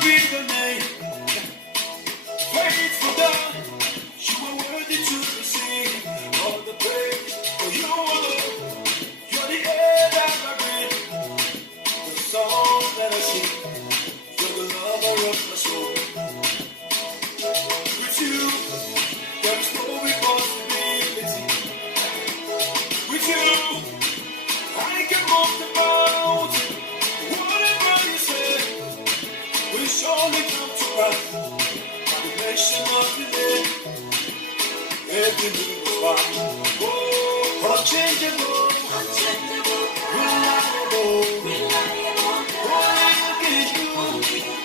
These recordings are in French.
be your name. Faithful God, you are worthy to receive all the praise. For you alone, you're the air that I breathe, the song that I sing. You're the lover of my soul. With you, there's no impossibility. With you, I can walk the mountain. Whatever you say, we surely come to pass. The nation of the day, everything was fine. Oh, unchangeable, reliable. Only you can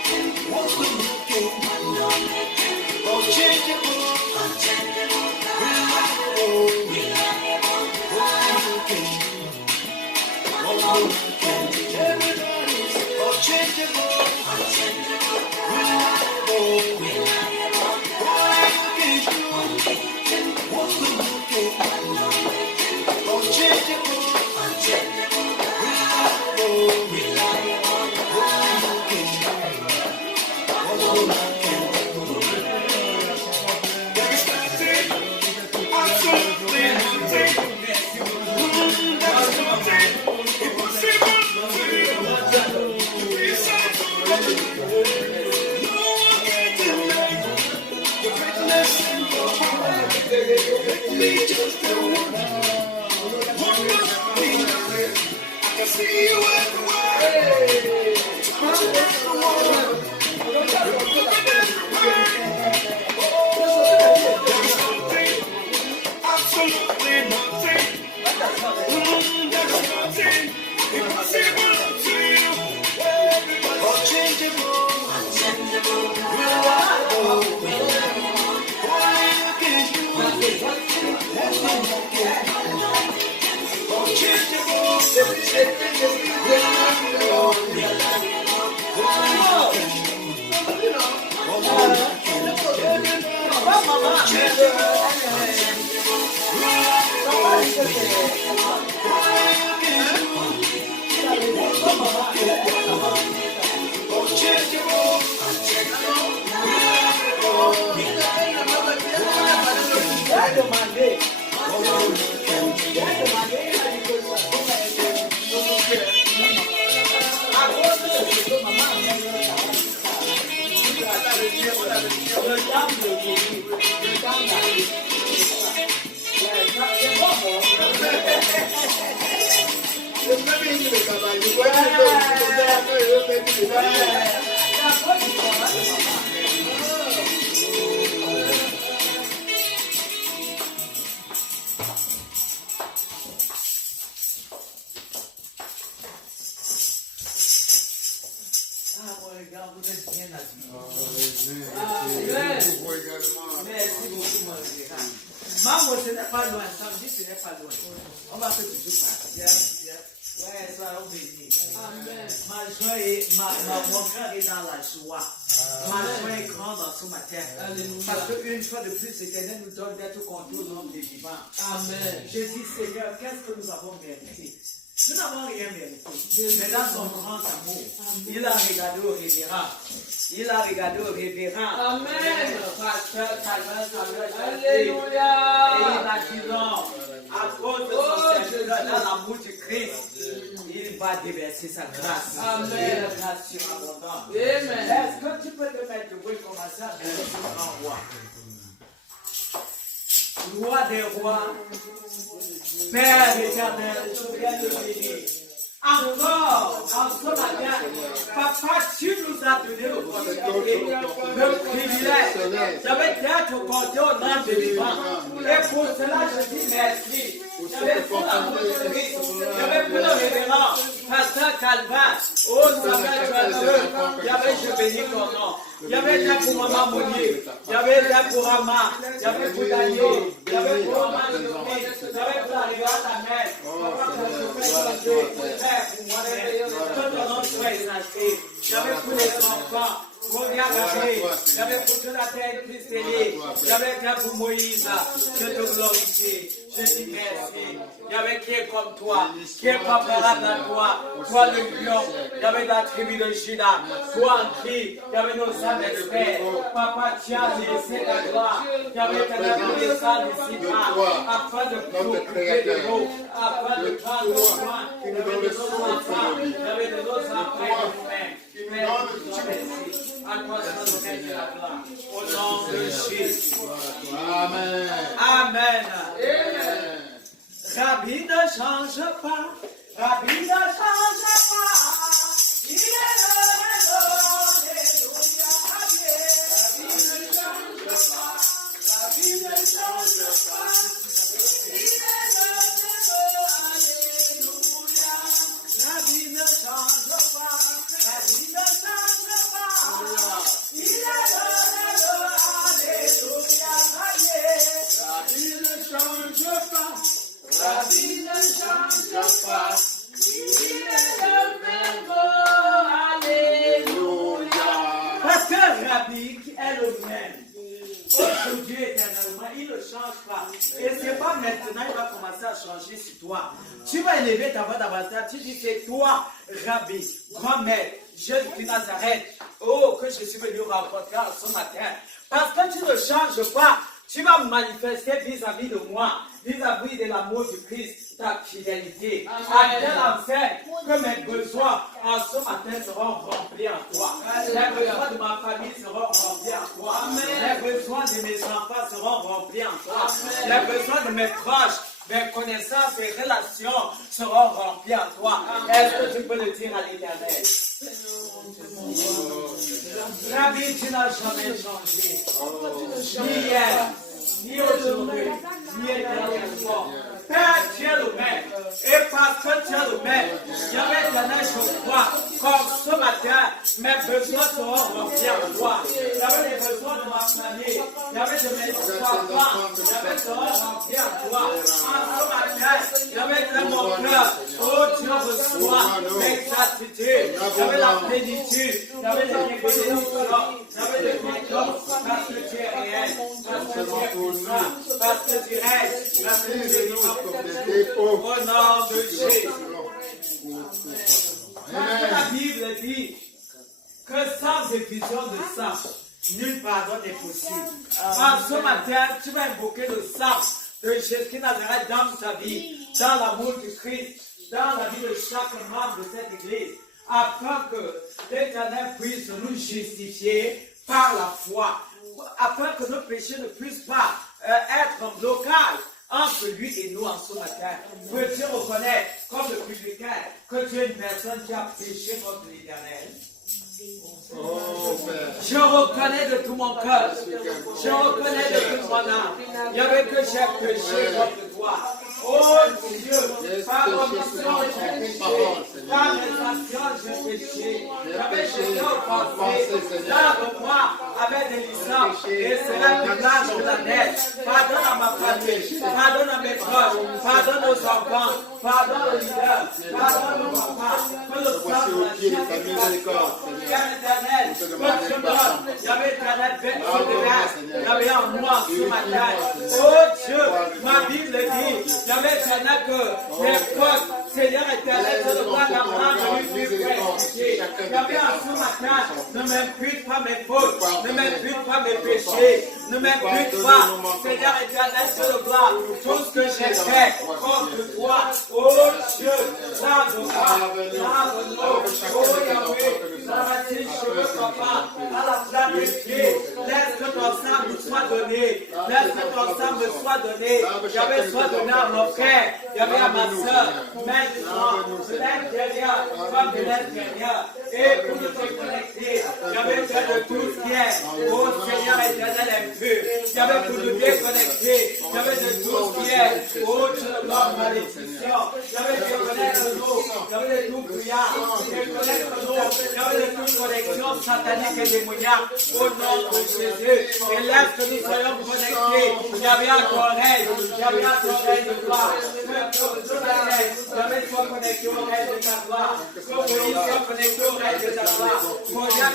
do what's the looking. Unchangeable, reliable. Only you can do what's the looking. Everybody's unchangeable, reliable. Only you can do what's the looking. Unchangeable, reliable. Only you can do what's the looking. There is nothing, absolutely nothing. There is nothing impossible for you. Besides you, no one can deny your greatness and your power. Make me just the one thing. I can see you everywhere. Touch you everywhere. There is nothing, absolutely nothing. There is nothing impossible to you. Unchangeable, reliable. Only you can do what's the looking. Unchangeable, reliable. Only you can do what's the looking. Unchangeable, Merci beaucoup, mon frère. Maman, ce n'est pas loin, samedi, ce n'est pas loin. On va faire toujours ça. Ouais, ça va bénir. Amen. Ma joie est, mon cœur est dans la joie. Ma joie est grande dans ce matin. Parce qu'une fois de plus, l'Éternel nous donne d'être au contrôle de l'homme des vivants. Amen. Je dis, Seigneur, qu'est-ce que nous avons mérité? Nous n'avons rien mérité. Mais dans son grand amour, il a regardé au révérend. Il a regardé au révérend. Amen. Pasteur Calvin, alléluia. Et il a dit non. À cause de son serviteur, dans l'amour du Christ, il va déverser sa grâce. Amen. La grâce surabondante. Amen. Est-ce que tu peux te mettre debout et commencer à bénir ce grand roi? Roi des rois, Père éternel, je viens te bénir. Encore, en ce matin, Papa, tu nous as donné l'opportunité, le privilège d'être porté au nom de vivant. Et pour cela, je dis merci. Je vais pour l'amour de Christ, je vais pour le révérend, Pasteur Calvin. Oh, Samuel, tu es heureux. Je bénis ton nom. Il y avait là pour Maman Mounier, il y avait là pour Ama, il y avait pour Daniel, il y avait pour Maman Jomi, il y avait pour la rivière ta mère, Papa pour le frère, pour moi, que ton nom soit exalté, il y avait pour les enfants, J'avais pour Jonathan Christelé, j'avais pour Moïse, je te glorifie, je dis merci. J'avais qui est comme toi, qui est comparable à toi, toi le lion, j'avais la tribu de Juda, toi en qui, j'avais nos âmes experts, Papa Tchad, c'est la gloire, j'avais la connaissance ici afin de procréer de nous, afin de prendre soin, j'avais de nos enfants, j'avais de nos enfants et de nous-mêmes. À toi soit l'honneur et la gloire. Au nom de Jésus. Amen. Amen. Rabbi ne change pas. Rabbi ne change pas. Il est le Alléluia. Rabbi ne change pas. Rabbi ne change pas. Il est le Alléluia. Rabbi ne change pas. Rabbi ne change pas. Il est le Alléluia. Rabbi ne change pas. Rabbi ne change pas. Il est le même. Alléluia. Parce que Rabbi qui est le même. Aujourd'hui, éternellement, il ne change pas. Et c'est pas maintenant, il va commencer à changer sur toi. Tu vas élever ta voix davantage. Tu dis, c'est toi, Rabbi, grand maître, Jésus de Nazareth. Oh, que je suis venu rencontrer ce matin. Parce que tu ne changes pas. Tu vas manifester vis-à-vis de moi, vis-à-vis de l'amour du Christ, ta fidélité. À tel enseigne que mes besoins en ce matin seront remplis en toi. Les besoins de ma famille seront remplis en toi. Les besoins de mes enfants seront remplis en toi. Les besoins de mes proches, mes connaissances et relations seront remplis en toi. Est-ce que tu peux le dire à l'Éternel? Rabbi, tu n'as jamais changé. Ni hier, ni aujourd'hui, ni éternellement. Père, tu es le même. Et parce que tu es le même, il y avait l'éternel, je crois, comme ce matin, mes besoins seront remplis en toi. Il y avait les besoins de ma famille, il y avait de mes enfants, il y avait seront remplis en toi. En ce matin, il y avait dans mon cœur, oh Dieu, reçois l'exactitude, il y avait la plénitude, il y avait les bénédictions, il y avait les bénédictions, parce que tu es réel, parce que tu es puissant, parce que tu restes, parce que tu es vivant. Au nom de Jésus. La Bible dit que sans effusion de sang, nul pardon n'est possible. En ce matin, tu vas invoquer le sang de Jésus qui Nazareth dans ta vie, dans l'amour du Christ, dans la vie de chaque membre de cette église, afin que l'Éternel puisse nous justifier par la foi, afin que nos péchés ne puissent pas être un blocage entre lui et nous en ce matin. Peux-tu reconnaître, comme le publicain, que tu es une personne qui a péché contre l'Éternel? Je reconnais de tout mon cœur, je reconnais de toute mon âme, il y avait que j'ai péché contre toi. Oh Dieu, par omission j'ai péché, par mes actions j'ai péché, j'avais été offensé, lave-moi avec des licences, et cela me lâche de la dette. Pardonne à ma famille, pardonne à mes proches, pardonne aux enfants, pardonne aux leaders, pardonne aux papas, que le sang de la justification, éternel, que je donne, il y avait éternel, il y avait en moi ce matin. Oh Dieu, ma Bible dit, il y avait éternel que les fautes, Seigneur éternel, c'est le droit d'Abraham de lui faire péché. Il y avait en ce matin, ne m'impute pas mes fautes, ne m'impute pas mes péchés, ne m'impute pas, Seigneur éternel, c'est le droit, tout ce que j'ai fait contre toi. Oh Dieu, lave-moi, lave-nous, oh Yahweh, lave tes cheveux, papa, à la flamme des pieds, laisse que ton sang me soit donné, laisse que ton sang me soit donné. J'avais soit donné à mon frère, j'avais à ma soeur, maintenant, de l'intérieur comme de l'extérieur, et pour nous connecter, j'avais fait de tout ce qui est, oh Seigneur éternel impur, j'avais pour nous déconnecter, j'avais de tout ce qui est, oh Dieu de l'homme malédiction, j'avais déconnecté nous, j'avais de tout prière, déconnecte nous, j'avais de toute connexion satanique et démoniaque, au nom de Jésus, et laisse que nous soyons connectés, j'avais à ton règne, j'avais à ton règne de gloire, j'avais soit connecté au règne de ta gloire, que Moïse soit connecté au règne de ta gloire, mon Dieu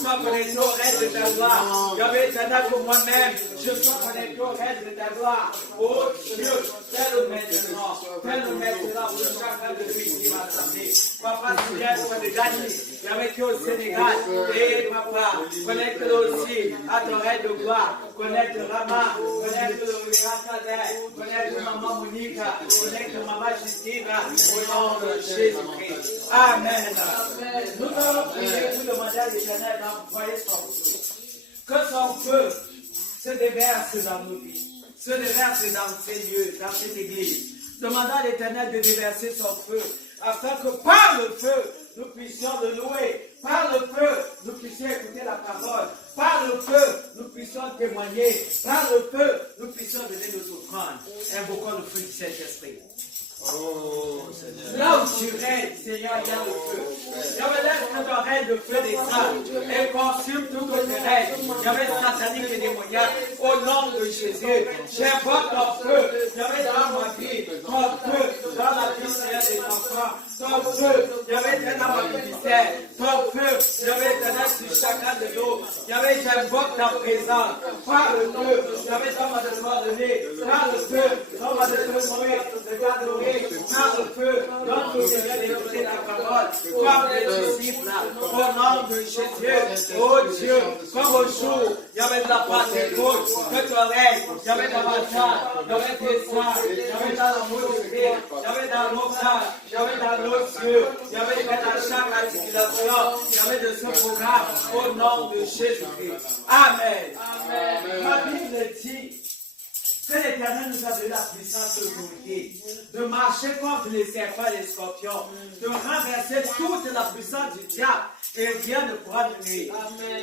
soit sois connecté au reste de ta gloire. Yahweh éternel, pour moi-même, je sois connecté au reste de ta gloire. Oh Dieu, fais-le maintenant. Fais-le maintenant pour chacun de nous qui va s'appeler. Papa, tu viens pour de Dani, Yahweh qui est au Sénégal. Et papa, connecte-le aussi à ton reste de gloire. Connecte Rama, connecte le Rakader, connecte Maman Monica, connecte Maman Justine, au nom de Jésus-Christ. Amen. Nous allons prier pour demander à l'Éternel d'envoyer son feu. Que son feu se déverse dans nos vies, se déverse dans ces lieux, dans cette église. Demandons à l'Éternel de déverser son feu, afin que par le feu, nous puissions le louer. Par le feu, nous puissions écouter la parole. Par le feu, nous puissions témoigner. Par le feu, nous puissions donner nos offrandes. Invoquons le feu du Saint-Esprit. Oh, Seigneur. Là où tu règnes, Seigneur, il y a le feu. J'avais laisse que ton règne de feu descende et consume tout que tu règnes. J'avais satanique et démoniaque au nom de Jésus. J'invoque ton feu. J'avais dans ma vie, ton feu dans la vie, Seigneur, des enfants. Ton feu, j'avais dans ma ministère. Ton feu, j'avais sur chacun de nous. J'invoque ta présence. Par le feu, j'avais dans ma demande. Par le feu, dans ma demande. Par le feu, dans le Seigneur d'écouter ta parole, comme les disciples, au nom de Jésus, oh Dieu, comme au jour, il y avait de la Pentecôte, que ton règne, il y avait davantage, il y avait des saints, il y avait dans l'amour de Dieu, il y avait dans nos cœurs, il y avait dans nos yeux, il y avait dans chaque articulation, il y avait de ce programme, au nom de Jésus-Christ. Amen. Amen. Ma Bible dit que l'Éternel nous a donné la puissance autorité de marcher contre les serpents et les scorpions, de renverser toute la puissance du diable et rien ne pourra nous nuire.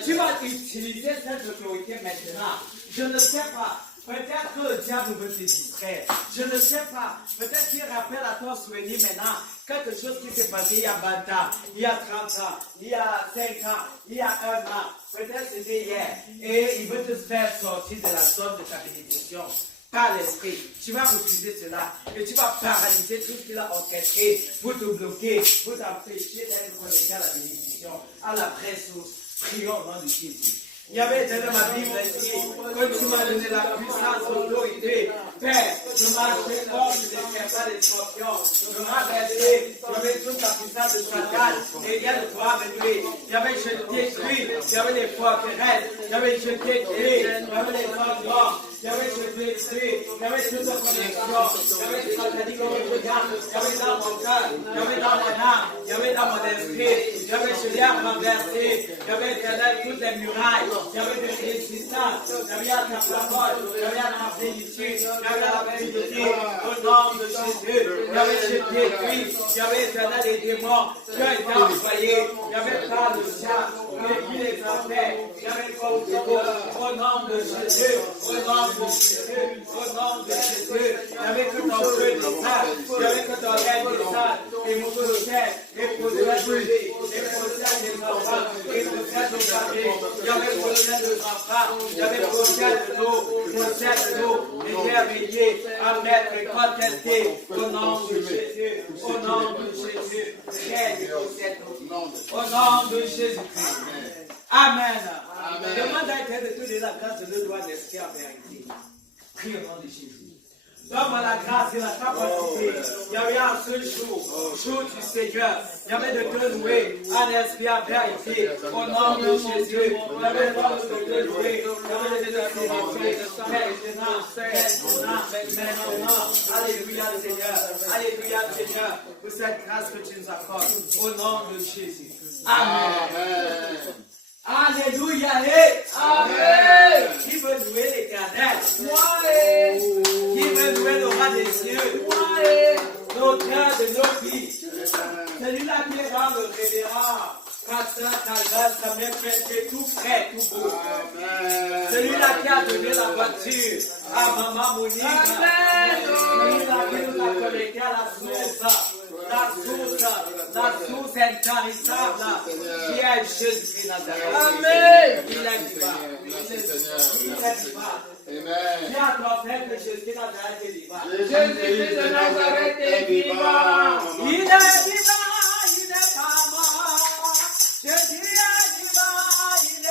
Tu vas utiliser cette autorité maintenant. Je ne sais pas. Peut-être que le diable veut te distraire. Je ne sais pas. Peut-être qu'il rappelle à ton souvenir maintenant quelque chose qui s'est passé il y a 20 ans, il y a 30 ans, il y a 5 ans, il y a 1 an. Peut-être c'était hier. Et il veut te faire sortir de la zone de ta bénédiction. Par l'esprit, tu vas refuser cela et tu vas paralyser tout ce qu'il a orchestré pour te bloquer, pour t'empêcher d'être connecté à la bénédiction, à la vraie source. Prions au nom de Jésus. Il y avait dans ma Bible écrit que tu m'as donné la puissance, l'autorité, Père, de marcher contre les serpents, les scorpions, de renverser, j'avais toute la puissance de Satan, et il y a le pouvoir de lui. J'avais jeté détruit, j'avais les forteresses, j'avais jeté détruit, j'avais les endroits. J'avais détruit, j'avais toute la connexion, j'avais le satanique au regard, j'avais dans mon cœur, j'avais dans mon âme, j'avais dans mon esprit, j'avais celui à renverser, j'avais toutes les murailles, j'avais des résistances, j'avais à ta parole, j'avais à la plénitude, j'avais à la vérité, au nom de Jésus, j'avais détruit, j'avais éternel les démons, qui ont été envoyés, j'avais pas le diable, qui les a fait, j'avais contre au nom de Jésus, au nom de Jésus, au nom de Jésus, j'avais que ton feu descend, j'avais que ton règne descend, et mon possède, et possède les enfants, et possède nos familles, j'avais possède nos enfants, j'avais possède nous, et merveillés, à mettre et contester, au nom de Jésus, au nom de Jésus, règne possède nous, au nom de Jésus-Christ. Amen. Amen. Demande à Dieu de te donner la grâce de le droit d'esprit en vérité. Prie au nom de Jésus. Donne-moi la grâce et la capacité. Il y avait un seul jour du Seigneur. Il y avait de te louer en esprit en vérité. Au nom de Jésus. Il y avait de te louer. Il y avait de te célébrer. Maintenant. Alléluia Seigneur. Alléluia Seigneur. Pour cette grâce que tu nous accordes. Au nom de Jésus. Amen. Alléluia, Amen. Qui veut louer l'Éternel? Qui veut louer le roi des cieux? L'auteur de nos vies. Celui-là qui est dans le révérend. Pasteur Calvin, Samuel Pelletier, tout prêt, tout beau. Celui-là qui a donné la voiture à Maman Monique. Celui-là qui nous a connecté à la source intarissable, qui est Jésus-Christ Nazareth. Amen. Il est vivant. Il est vivant. Dis à ton frère que Jésus-Christ Nazareth est vivant. Jésus-Christ de Nazareth est vivant. Il est vivant, il n'est pas mort. Jésus est vivant, il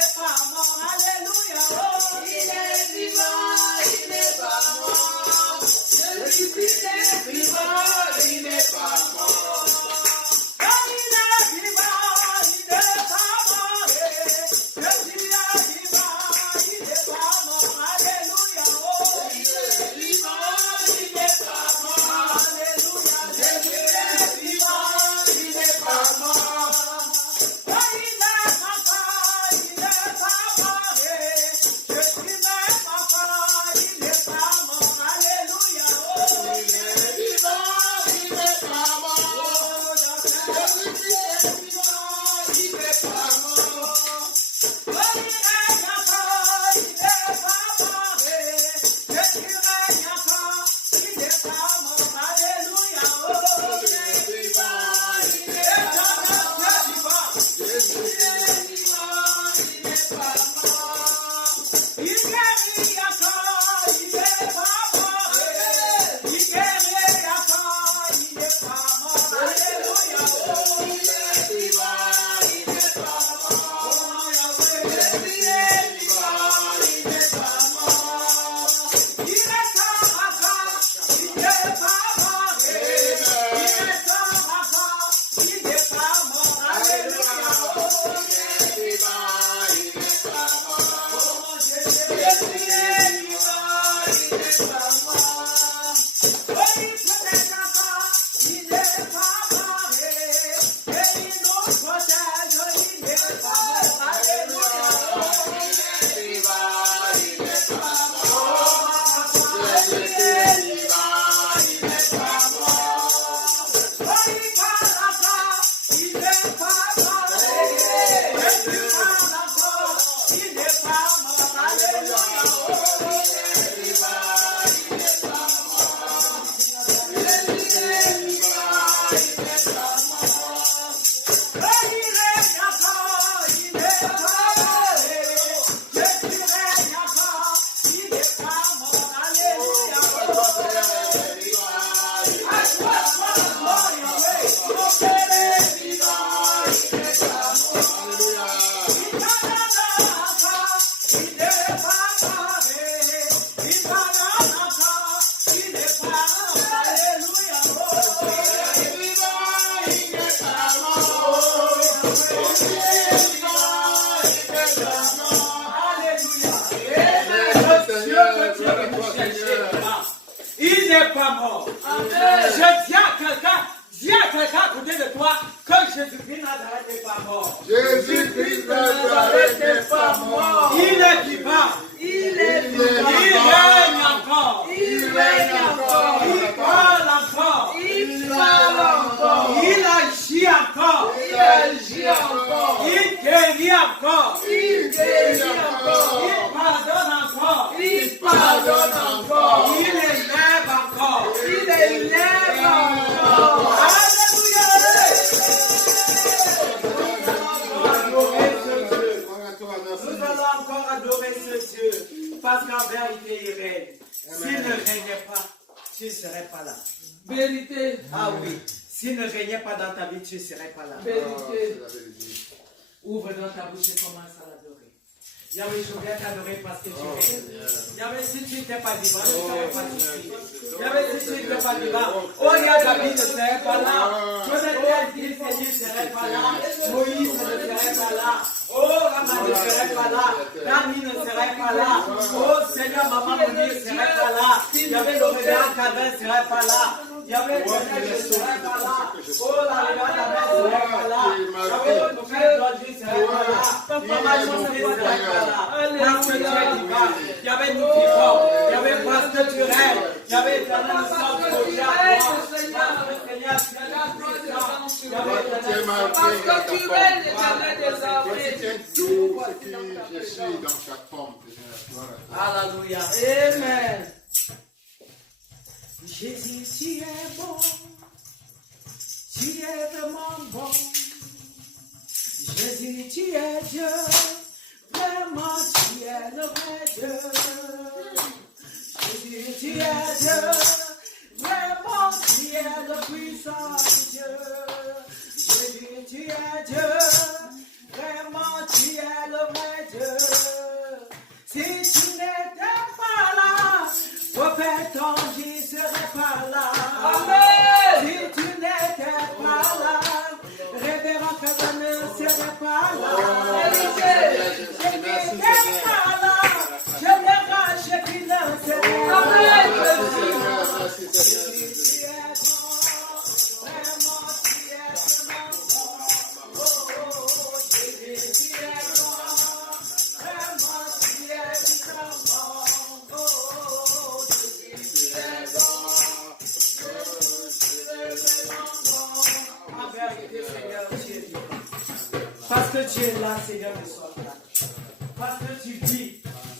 Il n'est pas mort. Je dis à quelqu'un à côté de toi que Jésus-Christ Nazareth n'est pas mort. Jésus-Christ Nazareth n'est pas mort. Il est vivant. Il est vivant. Il règne encore. Il règne encore. Il parle encore. Il parle encore. Il agit encore. Il agit encore. Il guérit encore. Il guérit encore. Il pardonne encore. Il pardonne encore. Il élève encore. Il élève encore. Nous allons encore adorer ce Dieu, parce qu'en vérité, il règne. S'il ne régnait pas, tu ne serais pas là. Vérité. Ah oui, s'il ne régnait pas dans ta vie, tu ne serais pas là. Vérité. Ouvre dans ta bouche et commence à l'adorer. Yahweh, je viens t'adorer parce que tu règnes. Yahweh, si tu n'étais pas vivant, je ne serais pas ici. Yahweh, si tu n'étais pas vivant, David ne serait pas là. Jonathan, il ne serait pas là. Moïse ne serait pas là. Rama ne serait pas là. Dani ne serait pas là. Seigneur, Maman Mouni ne serait pas là. Yahweh, Loréal Kadin ne serait pas là. Yahweh, ne serait pas là. La Révérende ne serait pas là. Yahweh, le prophète Georges ne serait pas là. Maman José ne serait pas là. Parce que tu es divin. Yahweh, nous vivons. Yahweh, parce que tu règnes. Yahweh, éternel, nous sommes prochés à toi. Parce que Seigneur, tu es là puissant. Yahweh, éternel, Parce que tu règnes, l'éternel des armées. Tout ce qui je suis dans chaque forme, Seigneur. Alléluia. Amen. Jésus, tu es bon. Tu es vraiment bon. Jésus, tu es Dieu. Vraiment, tu es le vrai Dieu. Jésus, tu es Dieu. Vraiment, tu es le puissant Dieu. Jésus, tu es Dieu. Vraiment, tu es le vrai Dieu. Si tu n'étais pas là, prophète Angie ne serait pas là. Amen. Si tu n'étais pas là, révérend Kazan ne serait pas là. Si tu n'étais pas là, général Chefina ne serait pas là. Merci, Seigneur. Tu es grand, vraiment tu es vraiment bon. Oh, Jésus, tu es grand, vraiment tu es vraiment bon. Oh, Jésus, tu es grand, tu es vraiment bon. En vérité, Seigneur, tu es vivant. Parce que tu es là, Seigneur, nous sommes là. Parce que tu vis,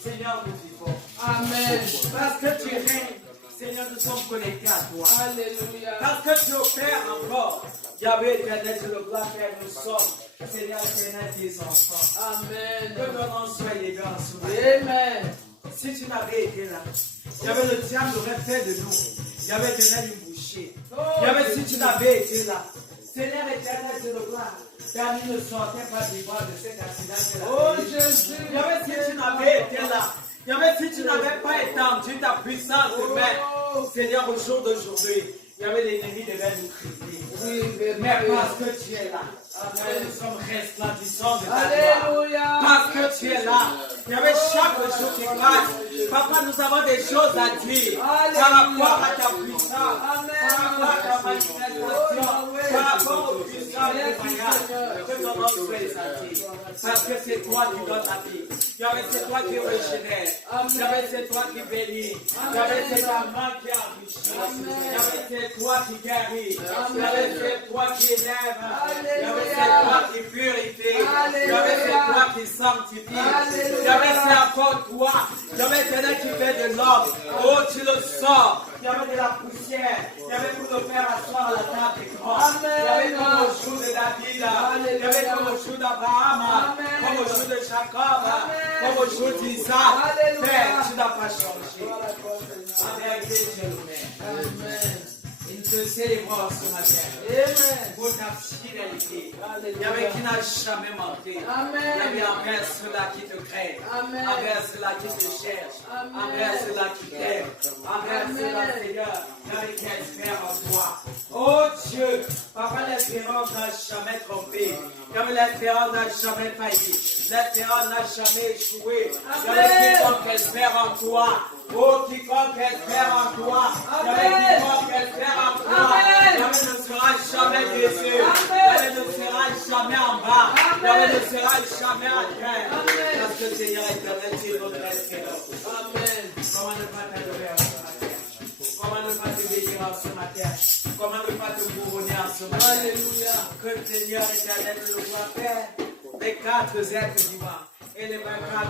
Seigneur, nous vivons. Amen. Parce que tu règnes, Seigneur, nous sommes connectés à toi. Alléluia. Parce que tu opères encore. Yahweh éternel, je le gloire, Père, nous sommes, Seigneur éternel, tes enfants. Amen. Que ton nom soit élevé en ce moment. Amen. Si tu n'avais été là, Yahweh, le diable aurait fait de nous, Yahweh éternel, une bouchée. Yahweh, si tu n'avais été là, Seigneur éternel, je le gloire, car nous ne sortions pas vivants de cet accident de la Oh vie. Jésus. Yahweh, si tu n'avais été là, Yahweh, si tu n'avais pas étendu ta puissante main, Seigneur, au jour d'aujourd'hui, Yahweh, l'ennemi devait nous crier. Oui, Mais parce que tu es là, Nous sommes resplendissants de ta gloire. Parce que tu es là. Il y avait chaque chose qui passe. Papa, nous avons des choses à dire par rapport à ta puissance, par rapport à ta manifestation, par rapport aux puissances du voyage. Que ton nom soit exalté. Parce que c'est toi qui donnes la vie. C'est toi qui régénère. C'est toi qui bénit. C'est ta main qui enrichit. C'est toi qui guérit. C'est toi qui élève. C'est toi qui purifie. C'est toi qui sanctifie. C'est encore toi. C'est qui fait de l'homme. Oh, tu le sors. Il y avait de la poussière. Il y avait pour le faire asseoir à la table des grands. Il y avait comme au jour de David. Il y avait comme au jour d'Abraham. Comme au jour de Jacob. Comme au jour d'Isaac. Père, tu n'as pas changé. En vérité, Dieu le Père. Et nous te célébrons ce matin. Pour ta fidélité. Il y avait qui n'a jamais manqué. Il y avait envers ceux-là qui te craignent. Envers ceux-là qui te cherchent. Envers ceux-là qui t'aiment. Envers ceux-là, Seigneur, il y avait qui espèrent en toi. Oh Dieu, Papa, l'espérance n'a jamais trompé. Il y avait l'espérance n'a jamais failli. L'espérance n'a jamais échoué. Il y avait quiconque espère en toi. Oh, quiconque espère en toi. Il y avait quiconque espère en toi. Il y avait ne sera jamais déçu. Il y avait ne sera jamais en bas. Il y avait ne sera jamais en terre. Parce que Seigneur éternel, c'est notre espérance. Amen. Comment ne pas t'adorer en ce matin? Comment ne pas te bénir en ce matin? Comment ne pas te couronner en ce matin? Alléluia. Que le Seigneur éternel le voit faire. Les 4 êtres vivants et les 24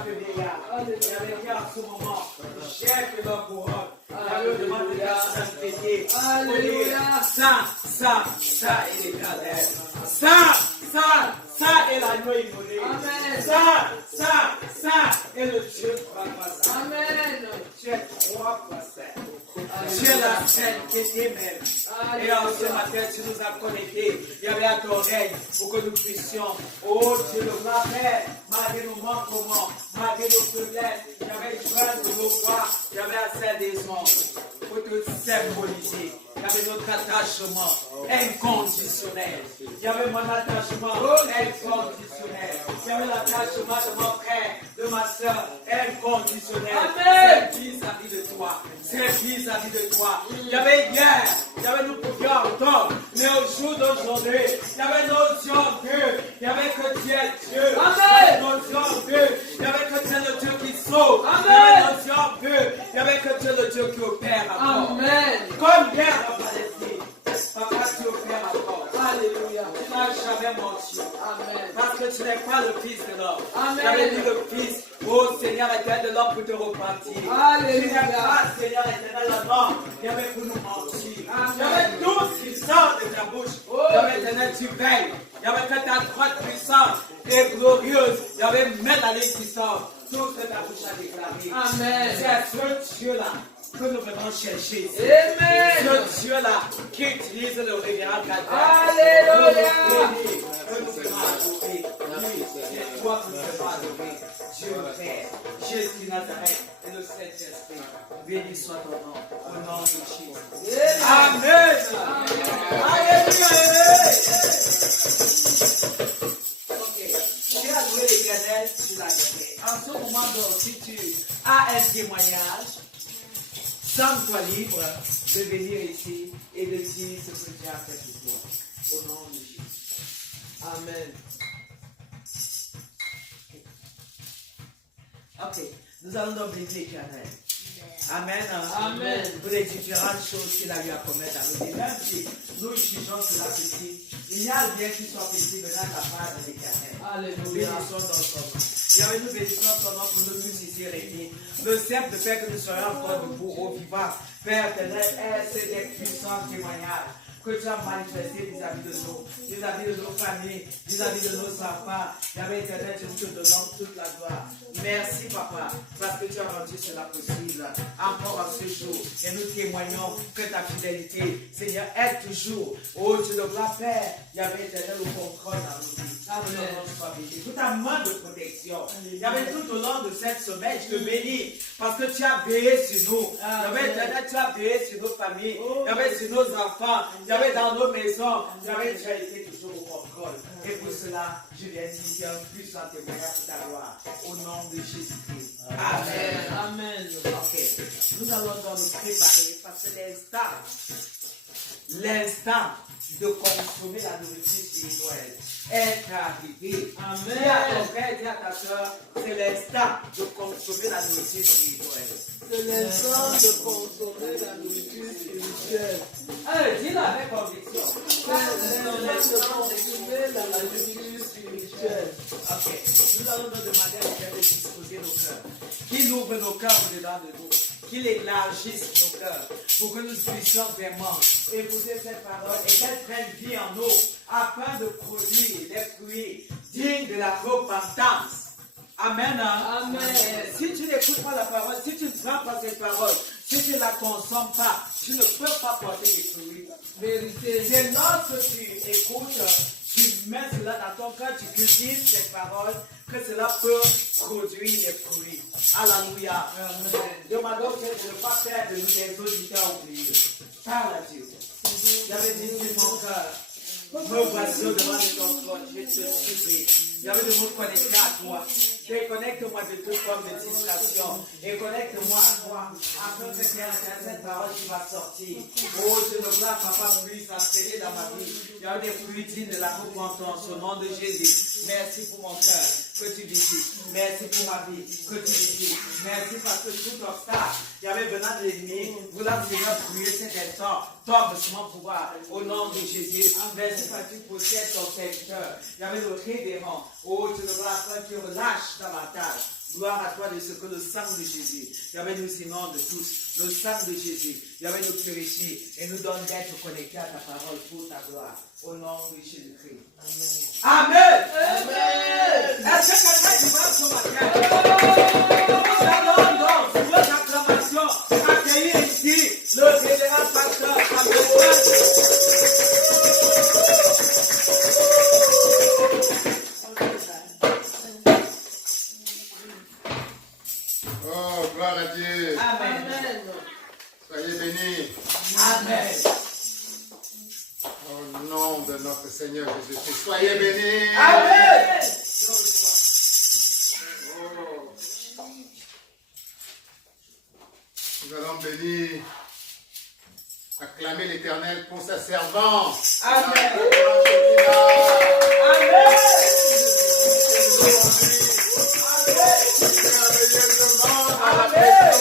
vieillards. Il y avait qui en ce moment cherchent leur couronne. Alléluia. Demande de la sainteté. Alléluia. Ça est l'éternel. Ça est l'agneau immolé. Ça est le Dieu 3 Amen. Tu es 3 fois saint. Tu es la scène qui est même. Et en ce matin, tu nous as connectés. Il y avait à ton règne pour que nous puissions, oh Dieu, le grand Père, malgré nos manquements, malgré nos faiblesses, il y avait joint de nos voix, il y avait la scène des hommes. Pour te symboliser. Il y avait notre attachement inconditionnel. Il y avait mon attachement inconditionnel. Il y avait l'attachement de mon frère, de ma soeur, inconditionnel. C'est vis-à-vis de toi. C'est vis-à-vis de toi. Il y avait hier, il y avait nous pouvions entendre, mais au jour d'aujourd'hui, il y avait notion Dieu. Il y avait que tu es Dieu. Amen. Notion Dieu. Il y avait que tu es le Dieu qui sauve. Amen. Il y avait notion Dieu. Il y avait que tu es le Dieu qui opère encore. Amen. Comme hier en Palestine. Papa, tu opères encore. Alléluia. Tu n'as jamais menti. Amen. Parce que tu n'es pas le fils de l'homme. Amen. Tu avais dit le fils, oh Seigneur éternel de l'homme pour te repentir. Alléluia. Tu n'es pas Seigneur éternel de l'homme. Il y avait pour nous mentir. Il y avait tout ce qui sort de ta bouche. Il y avait éternel, tu veilles. Il y avait que ta droite puissante et glorieuse. Il y avait même à l'existence. Tout ce que ta bouche a déclaré. Amen. C'est à ce Dieu-là que nous venons chercher. Amen. Ce Dieu-là qui utilise le révérend Calvaire. Alléluia. Que nous venons adorer. Oui, c'est toi que nous venons adorer. Dieu le Père, Jésus de Nazareth et le Saint-Esprit. Béni soit ton nom, au nom de Jésus. Amen. Alléluia. Ok. Tu as loué l'Éternel, tu l'as gagné. En ce moment, donc, si tu as un témoignage, sens-toi libre de venir ici et de dire ce que Dieu a fait pour toi. Au nom de Jésus. Amen. Ok. Nous allons donc bénir l'Éternel. Amen. Amen. Pour les différentes choses qu'il a eu à commettre à nous. Même si nous jugeons cela petit, il y a bien qui soit petit venant de la part de l'Éternel. Alléluia. Bénissons dans son nom. Nous bénissons ton nom pour nous tous ici réunis. Le simple fait que nous soyons encore debout au vivant, Père éternel, c'est des puissants témoignages que tu as manifesté vis-à-vis de nous, vis-à-vis de nos familles, vis-à-vis de nos enfants. Yahvé éternel, nous te donnons toute la gloire. Merci, Papa, parce que tu as rendu cela possible encore en ce jour. Et nous témoignons que ta fidélité, Seigneur, est toujours, oh Dieu de gloire, Père, Yahvé éternel, au contrôle dans nos vies. Toute ta main de protection. Yahvé, tout au long de cette semaine, je te bénis parce que tu as veillé sur nous. Yahvé éternel, tu as veillé sur nos familles. Yahvé, sur nos enfants. J'avais dans nos maisons, j'avais déjà été toujours au contrôle. Et pour cela, je viens dire un puissant témoignage pour ta gloire. Au nom de Jésus-Christ. Amen. Amen. Ok. Nous allons donc nous préparer parce que l'instant de consommer la nourriture spirituelle est arrivé. Amen. Dis à ton frère, dis à ta soeur, c'est l'instant de consommer la nourriture spirituelle. C'est l'instant de consommer la nourriture spirituelle. Dis-le avec conviction. C'est l'instant de consommer la nourriture spirituelle. Ok. Nous allons nous demander à Dieu de disposer nos cœurs. Qu'il ouvre nos cœurs au-dedans de nous. Qu'il élargisse nos cœurs pour que nous puissions vraiment écouter cette parole et qu'elle prenne vie en nous afin de produire des fruits dignes de la repentance. Amen. Amen. Si tu n'écoutes pas la parole, si tu ne prends pas cette parole, si tu ne la consommes pas, tu ne peux pas porter des fruits. Vérité. C'est lorsque tu écoutes, tu mets cela dans ton cœur, tu cultives cette parole, que cela peut produire des fruits. Alléluia. Demandons que de ne pas faire de nous des auditeurs oubliés. Parle à Dieu. J'avais dit sur mon cœur, me voici au-devant de ton trône, je te supplie. J'avais de me connecter à toi. Déconnecte-moi de toute forme de distraction et connecte-moi à toi afin que cette parole qui va sortir. Oh, je ne vois papa puisse entraîner dans ma vie. Il y a des fruits dignes de la repentance au nom de Jésus. Merci pour mon cœur que tu visites. Merci pour ma vie que tu visites. Merci parce que tout obstacle, il y avait venant de l'ennemi, voulant Seigneur brûler cet instant, tombe sur mon pouvoir au nom de Jésus. Merci parce que tu possèdes ton serviteur. Il y avait le révérend. Oh, tu ne vois pas qu'il relâche davantage. Gloire à toi de ce que le sang de Jésus, Yahweh nous inonde tous, le sang de Jésus, Yahweh nous purifie et nous donne d'être connectés à ta parole pour ta gloire. Au nom de Jésus-Christ. Amen. Amen. Est-ce que quelqu'un dit mal ce matin? Nous allons donc, sur votre acclamation, accueillir ici le général pasteur Oh, gloire à Dieu. Amen. Soyez bénis. Amen. Au nom de notre Seigneur Jésus-Christ. Soyez bénis. Amen. Oh. Nous allons bénir, acclamer l'Éternel pour sa servante. Amen. Amen.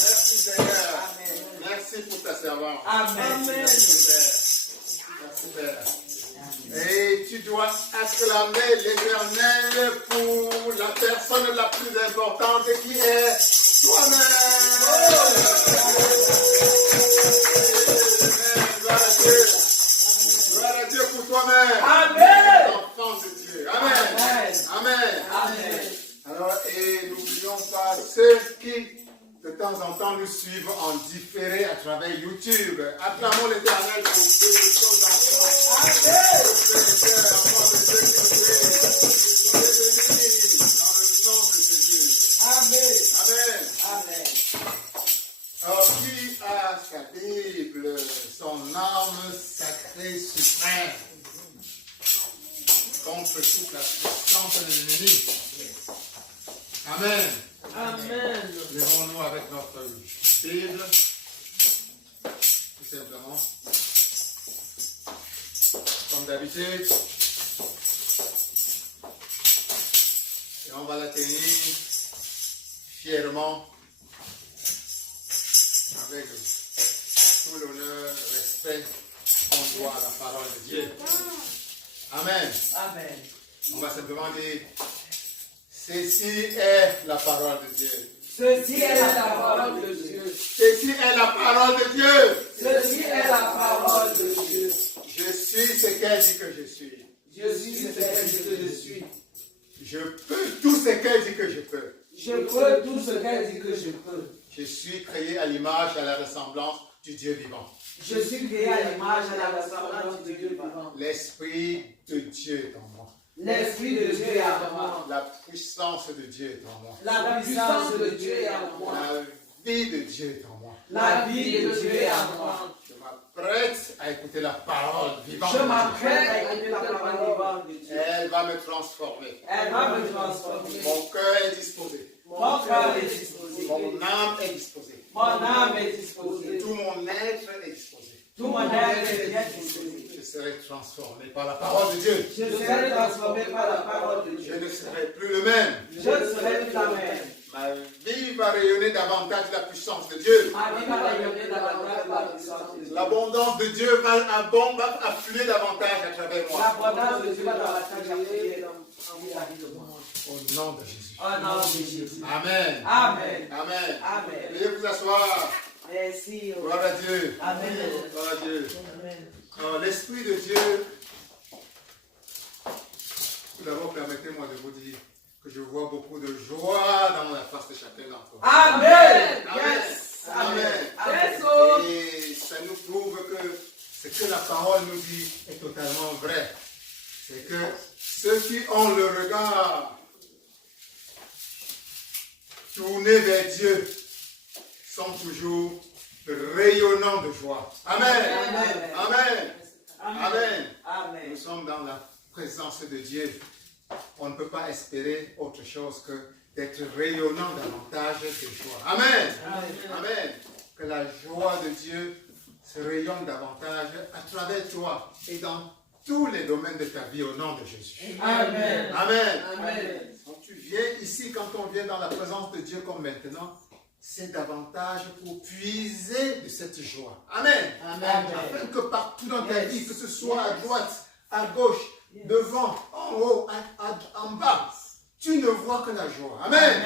Merci Seigneur. Merci pour ta servante. Amen. Merci Père. Et tu dois acclamer l'Éternel pour la personne la plus importante qui est toi-même. Gloire à Dieu. Gloire à Dieu pour toi-même. Amen. Enfant de Dieu. Amen. Amen. Amen. Alors, et n'oublions pas ceux qui, de temps en temps, nous suivent en différé à travers YouTube. Acclamons l'Éternel pour tous les choses enfants. Amen. Enfants de Dieu qui nous aident. Soyez bénis dans le nom de Jésus. Amen. Amen. Amen. Alors, qui a sa Bible, son arme sacrée suprême contre toute la puissance de l'ennemi? Amen. Amen. Levons-nous avec notre Bible, tout simplement. Comme d'habitude. Et on va la tenir fièrement, avec tout l'honneur, le respect qu'on doit à la parole de Dieu. Amen. Amen. On va simplement dire, ceci est la parole de Dieu. Ceci est la parole de Dieu. Ceci est la parole de Dieu. Ceci est la parole de Dieu. Je suis ce qu'elle dit que je suis. Je suis ce qu'elle dit que je suis. Je peux tout ce qu'elle dit que je peux. Je peux tout ce qu'elle dit que je peux. Je suis créé à l'image et à la ressemblance du Dieu vivant. Je suis créé à l'image et à la ressemblance de Dieu vivant. L'Esprit de Dieu est en moi. L'Esprit de Dieu est en moi. La puissance de Dieu est en moi. La puissance de Dieu est en moi. La vie de Dieu est en moi. La vie de Dieu est à moi. Je m'apprête à écouter la parole vivante Je de Dieu. m'apprête à écouter la parole vivante de Dieu. Elle va me transformer. Elle va me transformer. Mon cœur est disposé. Mon cœur est disposé. Mon âme est disposée. Mon âme est disposée. Tout mon être est disposé. Tout mon être est bien disposé. Je serai transformé par la parole de Dieu. Je serai transformé par la parole de Je Dieu. ne serai plus le même. Je serai plus la même. Ma vie va rayonner davantage la puissance de Dieu. Ma vie va rayonner davantage la puissance de Dieu. L'abondance de Dieu va affluer davantage à travers moi. L'abondance de Dieu va davantage affluer dans la vie de moi. Au nom de Jésus. Au nom de Jésus. Amen. Amen. Amen. Amen. Veuillez vous asseoir. Merci. Gloire à Dieu. Amen. Gloire à Dieu. Amen. L'Esprit de Dieu, tout d'abord, permettez-moi de vous dire que je vois beaucoup de joie dans la face de chacun d'entre vous. Amen. Amen. Yes. Amen. Amen. Et ça nous prouve que ce que la parole nous dit est totalement vrai. C'est que ceux qui ont le regard tourné vers Dieu sont toujours rayonnants de joie. Amen. Amen. Amen. Amen. Amen. Nous sommes dans la présence de Dieu. On ne peut pas espérer autre chose que d'être rayonnant davantage de joie. Amen. Amen. Que la joie de Dieu se rayonne davantage à travers toi et dans tous les domaines de ta vie au nom de Jésus. Amen. Amen. Amen. Quand tu viens ici, quand on vient dans la présence de Dieu comme maintenant, c'est davantage pour puiser de cette joie. Amen. Amen. Afin que partout dans ta vie, que ce soit à droite, à gauche, devant, en haut, en bas, tu ne vois que la joie. Amen.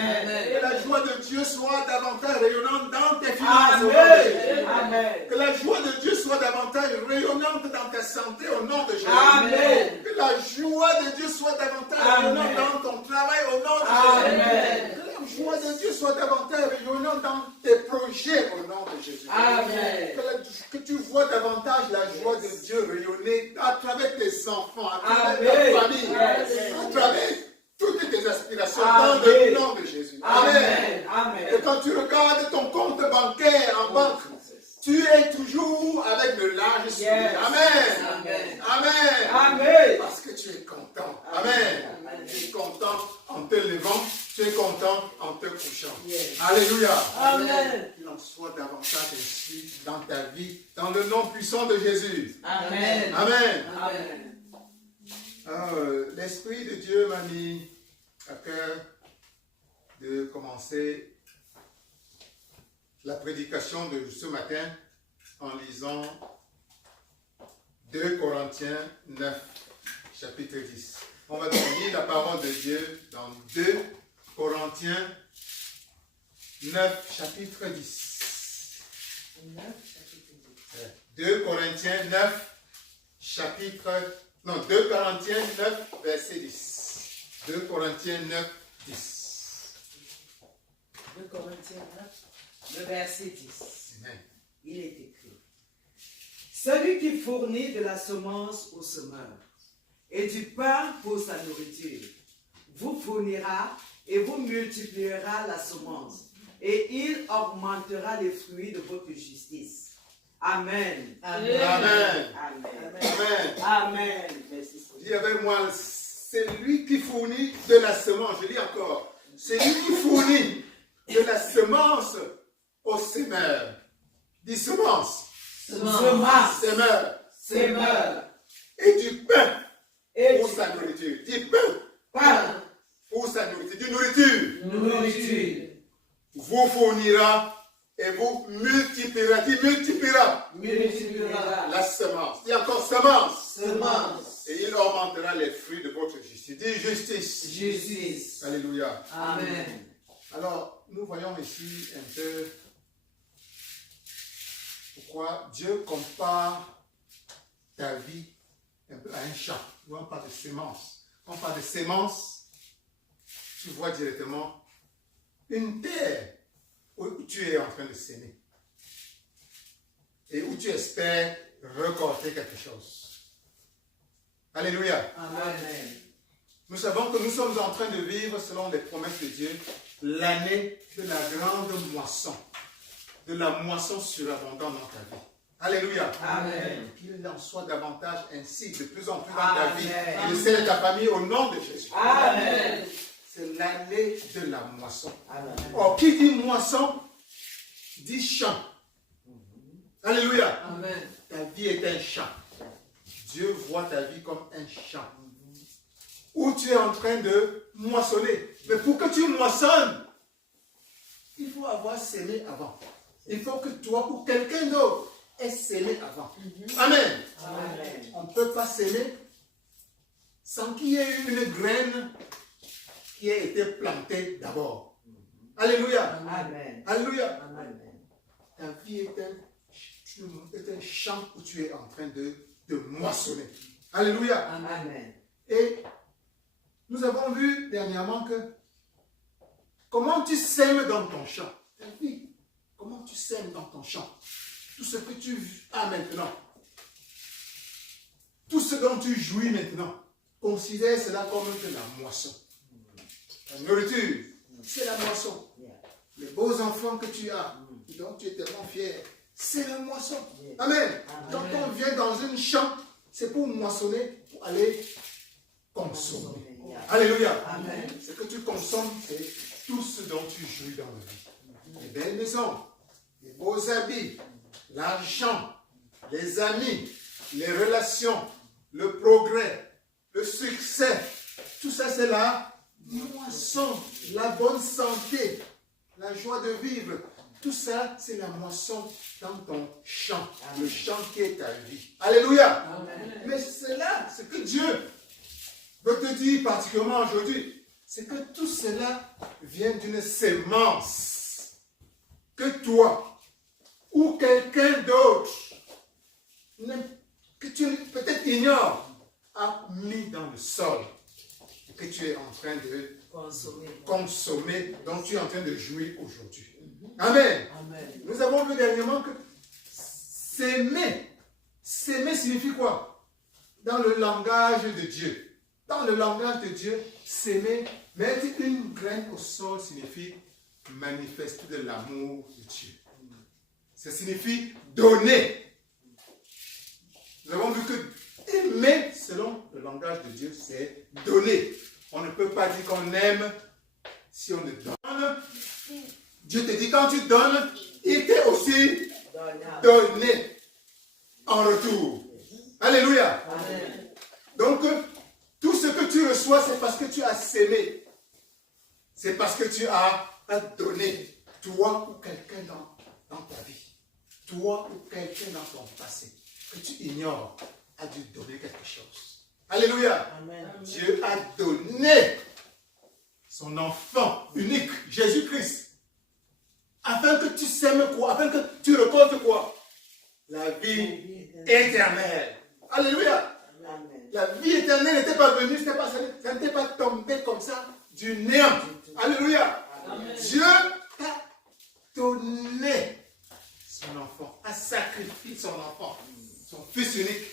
Que la joie de Dieu soit davantage rayonnante dans tes finances. Amen. Que la joie de Dieu soit davantage rayonnante dans ta santé au nom de Jésus. Amen. Que la joie de Dieu soit davantage rayonnante dans ton travail au nom de Jésus. Amen. Que la joie de Dieu soit davantage rayonnante dans tes projets au nom de Jésus. Amen. Que tu vois davantage la joie de Dieu rayonner à travers tes enfants, à travers Amen. ta famille, Yes. à travers toutes tes aspirations Amen. dans le nom de Jésus. Amen. Amen. Et quand tu regardes ton compte bancaire en banque, tu es toujours avec le large esprit. Yes. Amen. Amen. Amen. Amen. Parce que tu es content. Amen. Tu es content en te levant, tu es content en te couchant. Yes. Alléluia. Amen. Qu'il en soit davantage ainsi dans ta vie, dans le nom puissant de Jésus. Amen. Amen. Amen. L'Esprit de Dieu m'a mis à cœur de commencer la prédication de ce matin en lisant 2 Corinthiens 9, chapitre 10. On va donc lire la parole de Dieu dans 2 Corinthiens 9, chapitre 10. 2 Corinthiens 9, chapitre 2 Corinthiens 9, verset 10. 2 Corinthiens 9, 10. 2 Corinthiens 9, le verset 10. Amen. Il est écrit: Celui qui fournit de la semence au semeur et du pain pour sa nourriture vous fournira et vous multipliera la semence, et il augmentera les fruits de votre justice. Amen. Amen. Amen. Amen. Amen. Merci. Dis avec moi, c'est lui qui fournit de la semence. Je lis encore. C'est lui qui fournit de la semence au semeur. Dis semence. Semence. Semeur. Semeur. Et du pain Et pour sa nourriture. Dis pain pain. pour sa nourriture. Dis nourriture. Nourriture. Vous fournira et vous multipliera. Dis multipliera Multipliera. la semence. Dis encore semence. Semence. Et il augmentera les fruits de votre justice. Dis justice. Justice. Alléluia. Amen. Alors, nous voyons ici un peu pourquoi Dieu compare ta vie un peu à un champ. On parle de sémence. Quand on parle de sémence, tu vois directement une terre où tu es en train de s'aimer et où tu espères récolter quelque chose. Alléluia. Amen. Nous savons que nous sommes en train de vivre, selon les promesses de Dieu, l'année de la grande moisson. de la moisson surabondante dans ta vie. Alléluia. Amen. Qu'il en soit davantage ainsi, de plus en plus dans ta vie. Amen. Et de celle de ta famille au nom de Jésus. Amen. C'est l'année de la moisson. Amen. Or, qui dit moisson, dit champ. Alléluia. Amen. Ta vie est un champ. Dieu voit ta vie comme un champ. Où tu es en train de moissonner. Mais pour que tu moissonnes, il faut avoir sémé avant. Il faut que toi ou quelqu'un d'autre ait sémé avant. Amen. Amen. On ne peut pas s'aimer sans qu'il y ait eu une graine qui ait été plantée d'abord. Alléluia. Amen. Alléluia. Amen. Ta vie est un champ où tu es en train de moissonner. Alléluia. Amen. Et nous avons vu dernièrement que comment tu sèmes dans ton champ. Ta vie, comment tu sèmes dans ton champ. Tout ce que tu as maintenant. Tout ce dont tu jouis maintenant. Considère cela comme de la moisson. La nourriture, c'est la moisson. Les beaux enfants que tu as, dont tu es tellement fier, c'est la moisson. Amen. Quand on vient dans un champ, c'est pour moissonner, pour aller consommer. Alléluia. Amen. Ce que tu consommes, c'est tout ce dont tu jouis dans la vie. Les belles maisons, les beaux habits, l'argent, les amis, les relations, le progrès, le succès. Tout ça, c'est la moisson, la bonne santé, la joie de vivre. Tout ça, c'est la moisson dans ton champ, le champ qui est ta vie. Alléluia. Amen. Mais c'est là, ce que Dieu veut te dire particulièrement aujourd'hui, c'est que tout cela vient d'une sémence que toi ou quelqu'un d'autre, que tu peut-être ignores, a mis dans le sol et que tu es en train de consommer, dont tu es en train de jouir aujourd'hui. Amen. Amen. Nous avons vu dernièrement que s'aimer signifie quoi? Dans le langage de Dieu. Dans le langage de Dieu, s'aimer, mettre une graine au sol signifie manifester de l'amour de Dieu. Ça signifie donner. Nous avons vu que aimer, selon le langage de Dieu, c'est donner. On ne peut pas dire qu'on aime si on ne donne. Dieu te dit, quand tu donnes, il t'est aussi donné en retour. Alléluia. Amen. Donc, tout ce que tu reçois, c'est parce que tu as sémé. C'est parce que tu as donné. Toi ou quelqu'un dans ta vie. Toi ou quelqu'un dans ton passé. Que tu ignores, a dû donner quelque chose. Alléluia. Amen. Dieu a donné son enfant unique, Jésus-Christ. Afin que tu sèmes quoi? Afin que tu récoltes quoi? La vie éternelle. Alléluia. Amen. La vie éternelle n'était pas venue, ça n'était pas tombé comme ça du néant. Alléluia. Amen. Dieu t'a donné son enfant, a sacrifié son enfant, son fils unique,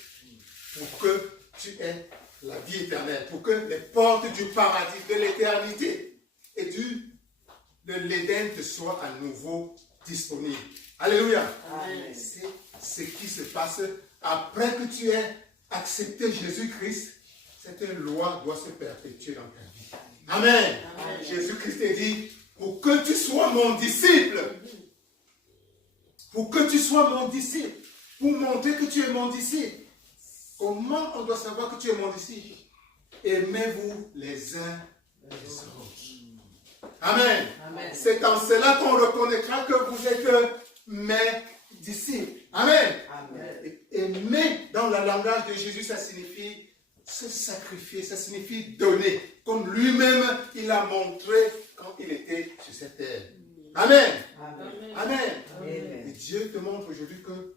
pour que tu aies la vie éternelle, pour que les portes du paradis, de l'éternité et de l'Éden te soient à nouveau disponibles. Alléluia. Amen. C'est ce qui se passe après que tu aies accepté Jésus-Christ. Cette loi doit se perpétuer dans ta vie. Amen. Amen. Jésus-Christ te dit, pour que tu sois mon disciple, pour que tu sois mon disciple, pour montrer que tu es mon disciple, comment on doit savoir que tu es mon disciple? Aimez-vous les uns les autres. Amen. Amen. C'est en cela qu'on reconnaîtra que vous êtes mes disciples. Amen. Amen. Et aimer dans le langage de Jésus, ça signifie se sacrifier, ça signifie donner, comme lui-même il a montré quand il était sur cette terre. Amen. Amen. Amen. Amen. Et Dieu te montre aujourd'hui que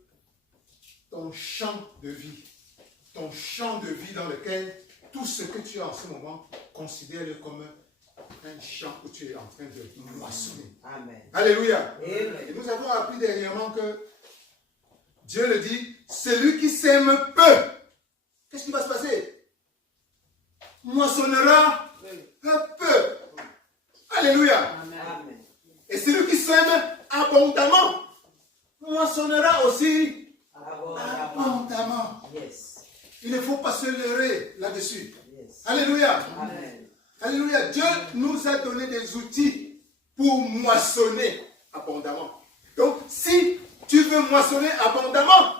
ton champ de vie dans lequel tout ce que tu as en ce moment, considère-le comme un champ où tu es en train de moissonner. Amen. Alléluia. Amen. Et nous avons appris dernièrement que Dieu le dit, celui qui sème peu, qu'est-ce qui va se passer? Moissonnera un peu. Alléluia. Amen. Amen. Et celui qui sème abondamment, moissonnera aussi Abondamment. abondamment. Yes. Il ne faut pas se leurrer là-dessus. Yes. Alléluia. Amen. Alléluia. Dieu nous a donné des outils pour moissonner abondamment. Donc, si tu veux moissonner abondamment,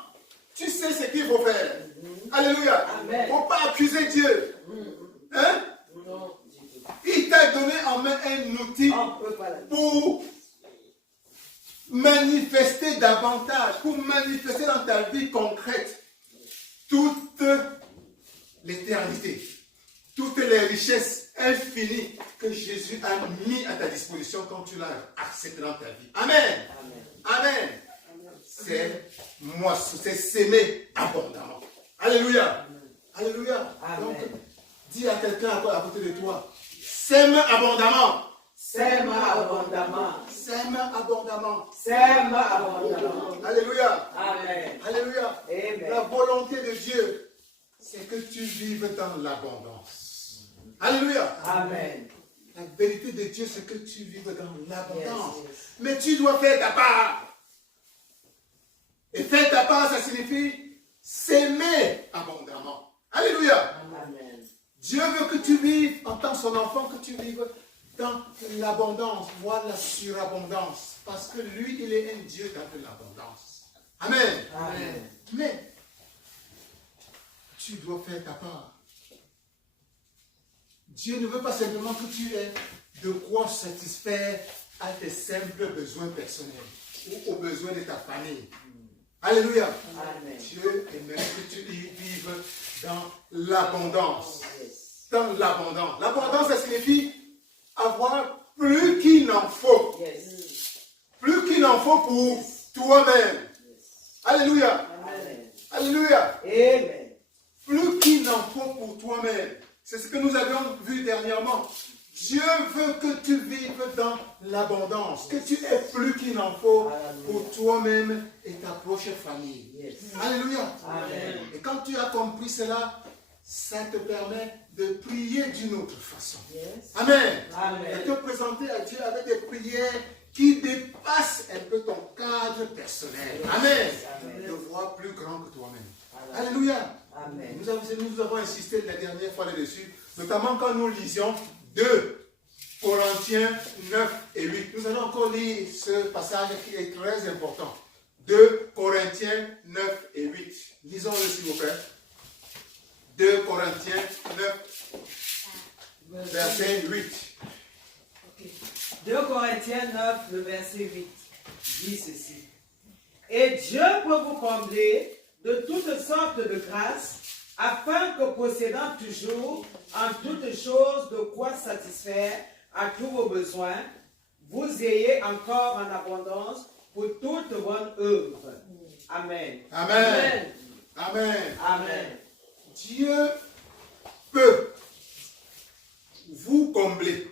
tu sais ce qu'il faut faire. Alléluia. Amen. Il ne faut pas accuser Dieu. Hein? Non. Il t'a donné en main un outil On peut pas la dire. pour manifester davantage, pour manifester dans ta vie concrète toute l'éternité, toutes les richesses infinies que Jésus a mis à ta disposition quand tu l'as accepté dans ta vie. Amen. Amen. C'est moi, c'est s'aimer abondamment. Alléluia. Alléluia. Amen. Donc, dis à quelqu'un à côté de toi, sème abondamment. Sème abondamment. Sème abondamment. Sème abondamment. Alléluia. Amen. Alléluia. Amen. La volonté de Dieu, c'est que tu vives dans l'abondance. Alléluia. Amen. La vérité de Dieu, c'est que tu vives dans l'abondance. Yes, yes. Mais tu dois faire ta part. Et faire ta part, ça signifie s'aimer abondamment. Alléluia. Amen. Dieu veut que tu vives en tant que son enfant, que tu vives dans l'abondance, voire la surabondance. Parce que lui, il est un Dieu dans l'abondance. Amen. Amen. Mais, tu dois faire ta part. Dieu ne veut pas simplement que tu aies de quoi satisfaire à tes simples besoins personnels ou aux besoins de ta famille. Alléluia. Amen. Dieu aimerait que tu y vives dans l'abondance. Yes. Dans l'abondance. L'abondance, ça signifie avoir plus qu'il n'en faut. Yes. Plus qu'il n'en faut pour toi-même. Alléluia. Amen. Alléluia. Amen. Plus qu'il n'en faut pour toi-même. C'est ce que nous avions vu dernièrement. Dieu veut que tu vives dans l'abondance, que tu aies plus qu'il n'en faut pour toi-même et ta proche famille. Yes. Alléluia. Amen. Et quand tu as compris cela, ça te permet de prier d'une autre façon. Yes. Amen. Amen. De te présenter à Dieu avec des prières qui dépassent un peu ton cadre personnel. Amen. Amen. De voir plus grand que toi-même. Amen. Alléluia. Amen. Nous avons insisté la dernière fois là-dessus, notamment quand nous lisions 2 Corinthiens 9 et 8. Nous allons encore lire ce passage qui est très important. 2 Corinthiens 9 et 8. Lisons-le s'il vous plaît. 2 Corinthiens 9, verset 8. 2 Corinthiens 9, le verset 8, dit ceci. Et Dieu peut vous combler de toutes sortes de grâces, afin que possédant toujours en toutes choses de quoi satisfaire à tous vos besoins, vous ayez encore en abondance pour toute bonne œuvre. Amen. Amen. Amen. Amen. Dieu peut vous combler.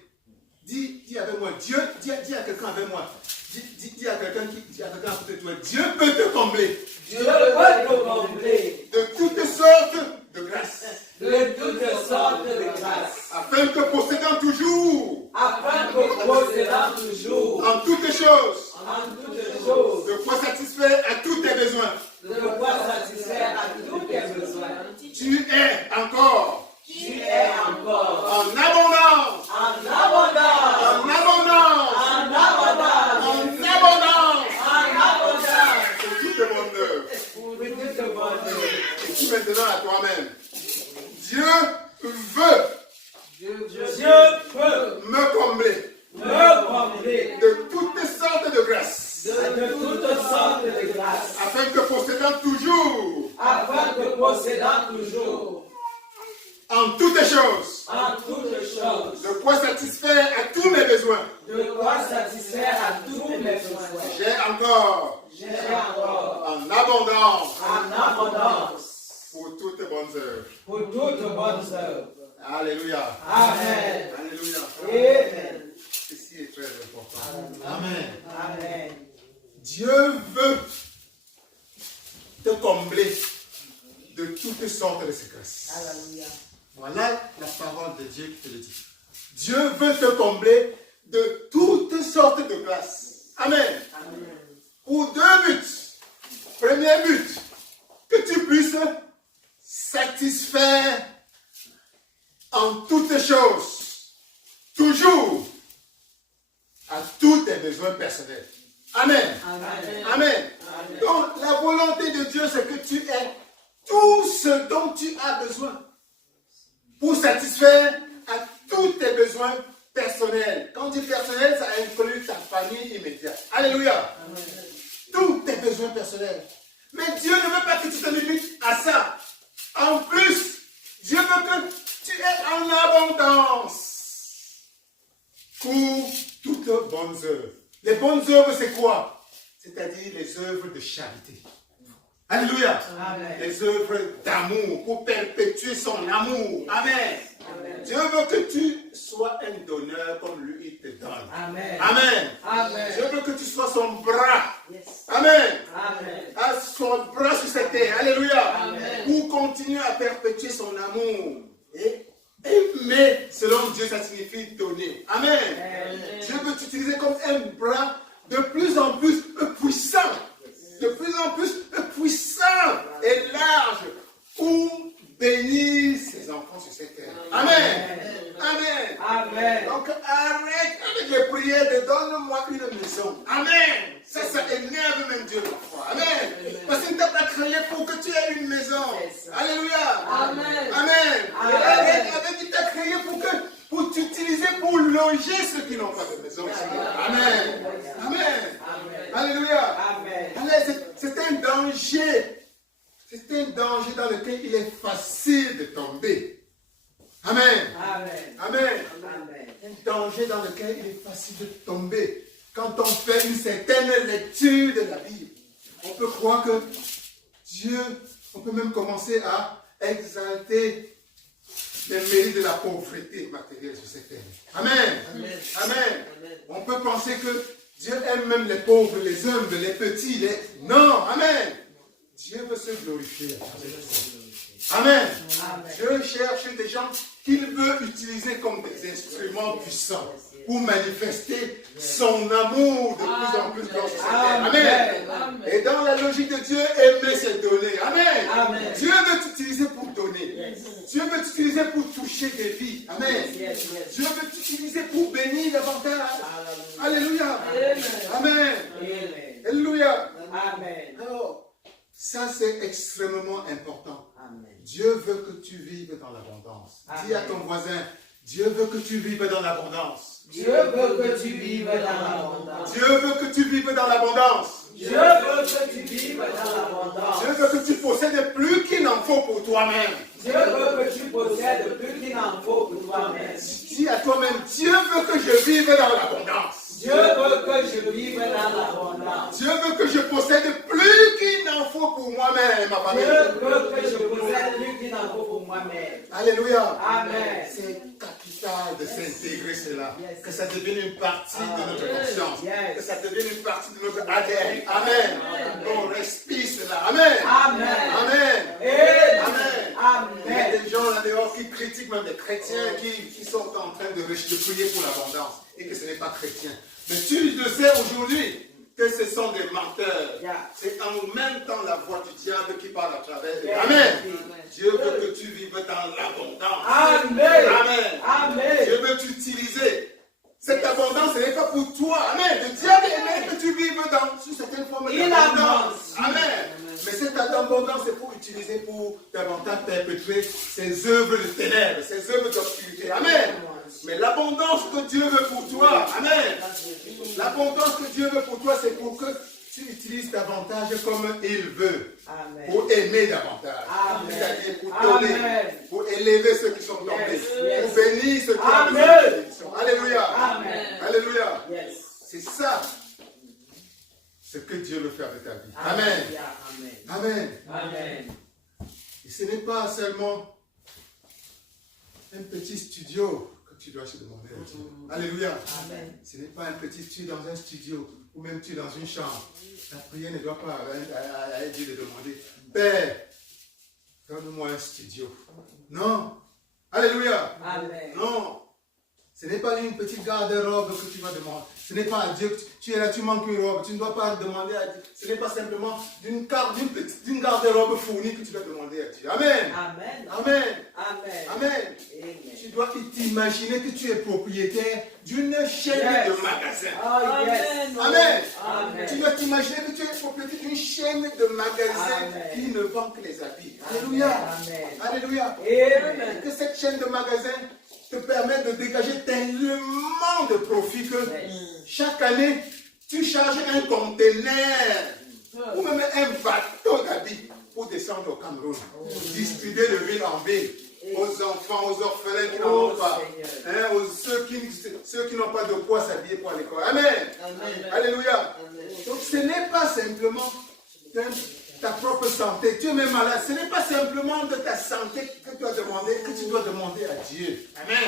Dis avec moi. Dieu, dis à quelqu'un avec moi. Dis à quelqu'un à côté de toi. Dieu peut te combler. Dieu peut te combler De toutes sortes de grâces. de toutes sortes de grâces, Afin que possédant toujours afin que possédant toujours en toutes choses en toutes choses de quoi satisfaire à tous tes besoins. de quoi satisfaire à tous tes besoins. Tu es encore Tu es encore en abondance. en abondance, En abondance. en abondance, En abondance. en abondance, Pour toutes tes bonnes œuvres. pour toute bonne œuvre. Et dis maintenant à toi-même. Dieu veut Dieu peut me combler me combler de toutes sortes de grâces. de toutes sortes de grâces, Afin que possédant toujours afin que possédant toujours en toutes choses en toutes choses de quoi satisfaire à tous mes besoins. de quoi satisfaire à tous mes besoins. J'ai encore J'ai encore en abondance en abondance pour toutes bonnes œuvres. pour toutes bonnes œuvres. Alléluia. Amen. Alléluia. Amen. Ceci est très important. Amen. Amen. Dieu veut te combler de toutes sortes de ces grâces. Alléluia. Voilà la parole de Dieu qui te le dit. Dieu veut te combler de toutes sortes de grâces. Amen. Amen. Pour 2 buts. Premier but, que tu puisses satisfaire en toutes choses, toujours, à tous tes besoins personnels. Amen. Amen. Amen. Donc, la volonté de Dieu, c'est que tu aies tout ce dont tu as besoin pour satisfaire à tous tes besoins personnels. Quand on dit personnel, ça inclut ta famille immédiate. Alléluia. Amen. Tous tes besoins personnels. Mais Dieu ne veut pas que tu te limites à ça. En plus, Dieu veut que tu aies en abondance pour toutes bonnes œuvres. Les bonnes œuvres, c'est quoi? C'est-à-dire les œuvres de charité. Alléluia. Amen. Les œuvres d'amour pour perpétuer son amour. Amen. Amen. Dieu veut que tu sois un donneur comme lui il te donne. Amen. Amen. Amen. Dieu veut que tu sois son bras. Yes. Amen. Amen. À son bras sur cette terre. Alléluia. Amen. Pour continuer à perpétuer son amour. Et aimer, selon Dieu, ça signifie donner. Amen. Amen. Dieu veut t'utiliser comme un bras de plus en plus puissant. De plus en plus puissant et large pour bénir ses enfants sur cette terre. Amen. Amen. Amen. Donc arrête avec les prières de donne-moi une maison. Amen. Ça énerve même Dieu parfois. Amen. Parce qu'il ne t'a pas créé pour que tu aies une maison. Alléluia. Amen. Amen. Il t'a créé pour t'utiliser pour loger ceux qui n'ont pas de maison. Amen. Amen. Alléluia. Amen. C'est un danger. C'est un danger dans lequel il est facile de tomber. Amen. Amen. Amen. Amen. Un danger dans lequel il est facile de tomber. Quand on fait une certaine lecture de la Bible, on peut croire que Dieu, on peut même commencer à exalter les mérites de la pauvreté matérielle sur cette terre. Amen. Amen. Amen. On peut penser que Dieu aime même les pauvres, les humbles, les petits. Non. Amen. Dieu veut se glorifier. Amen. Amen. Dieu cherche des gens qu'il veut utiliser comme des instruments puissants pour manifester son amour de plus en plus dans cette terre. Amen. Amen. Et dans la logique de Dieu, aimer c'est donner. Amen. Amen. Dieu veut t'utiliser pour donner. Dieu veut t'utiliser pour toucher des vies. Amen. Yes, yes. Dieu veut t'utiliser pour bénir davantage. Hallelujah. Alléluia. Amen. Amen. Alléluia. Amen. Alors, ça c'est extrêmement important. Amen. Dieu veut que tu vives dans l'abondance. Dis à ton voisin, Dieu veut que tu vives dans l'abondance. Dieu veut que tu vives dans l'abondance. Dieu veut que tu vives dans l'abondance. Dieu veut que tu vives dans l'abondance. Dieu veut que tu possèdes plus qu'il n'en faut pour toi-même. Dieu veut que tu possèdes plus qu'il n'en faut pour toi-même. Dis à toi-même, Dieu veut que je vive dans l'abondance. Dieu veut que je vive dans l'abondance. Dieu veut que je possède plus qu'il n'en faut pour moi-même, ma famille. Dieu veut que je possède plus qu'il n'en faut pour moi-même. Alléluia. Amen. C'est capital de s'intégrer cela. Yes. Que ça devienne une partie de notre conscience. Yes. Que ça devienne une partie de notre ADN. Amen. On respire cela. Amen. Amen. Amen. Amen. Il y a Amen. des gens là dehors qui critiquent même des chrétiens qui sont en train de prier pour l'abondance et que ce n'est pas chrétien. Mais tu le sais aujourd'hui que ce sont des menteurs. Yeah. C'est en même temps la voix du diable qui parle à travers eux. Yeah. Amen. Dieu veut que tu vives dans l'abondance. Amen. Amen. Amen. Dieu veut t'utiliser. Cette abondance, ce n'est pas pour toi. Amen. Le diable aimerait que tu vives dans une certaine forme d'abondance. Amen. Mais cette abondance, c'est pour utiliser pour davantage perpétuer ses œuvres de ténèbres, ses œuvres d'obscurité. Amen. Mais l'abondance que Dieu veut pour toi, amen. L'abondance que Dieu veut pour toi, c'est pour que tu utilises davantage comme il veut. Amen. Pour aimer davantage. Amen. C'est-à-dire pour donner. Amen. Pour élever ceux qui sont tombés. Yes. Pour bénir ceux qui ont Amen. besoin de bénédiction. Alléluia. Amen. Alléluia. Yes. C'est ça ce que Dieu veut faire de ta vie. Amen. Amen. Amen. Amen. Et ce n'est pas seulement un petit studio que tu dois te demander à Dieu. Alléluia. Amen. Ce n'est pas un petit studio dans un studio ou même tu es dans une chambre. La prière ne doit pas à Dieu de demander, Père, donne-moi un studio. Non. Alléluia. Amen. Non. Ce n'est pas une petite garde-robe que tu vas demander. Ce n'est pas à Dieu que tu es là, tu manques une robe. Tu ne dois pas demander à Dieu. Ce n'est pas simplement d'une garde-robe fournie que tu dois demander à Dieu. Amen. Amen. Amen. Amen. Amen. Tu dois t'imaginer que tu es propriétaire d'une chaîne de magasins. Oh, yes. Amen. Amen. Tu dois t'imaginer que tu es propriétaire d'une chaîne de magasins qui ne vend que les habits. Alléluia. Amen. Alléluia. Amen. Que cette chaîne de magasins te permet de dégager tellement de profit que chaque année, tu charges un conteneur ou même un bateau d'habits pour descendre au Cameroun, distribuer de ville en ville aux enfants, aux orphelins qui n'en ont pas, ceux qui n'ont pas de quoi s'habiller pour l'école. Amen. Amen. Alléluia. Donc ce n'est pas simplement ta propre santé. Tu es même malade. Ce n'est pas simplement de ta santé que tu dois demander à Dieu. Amen.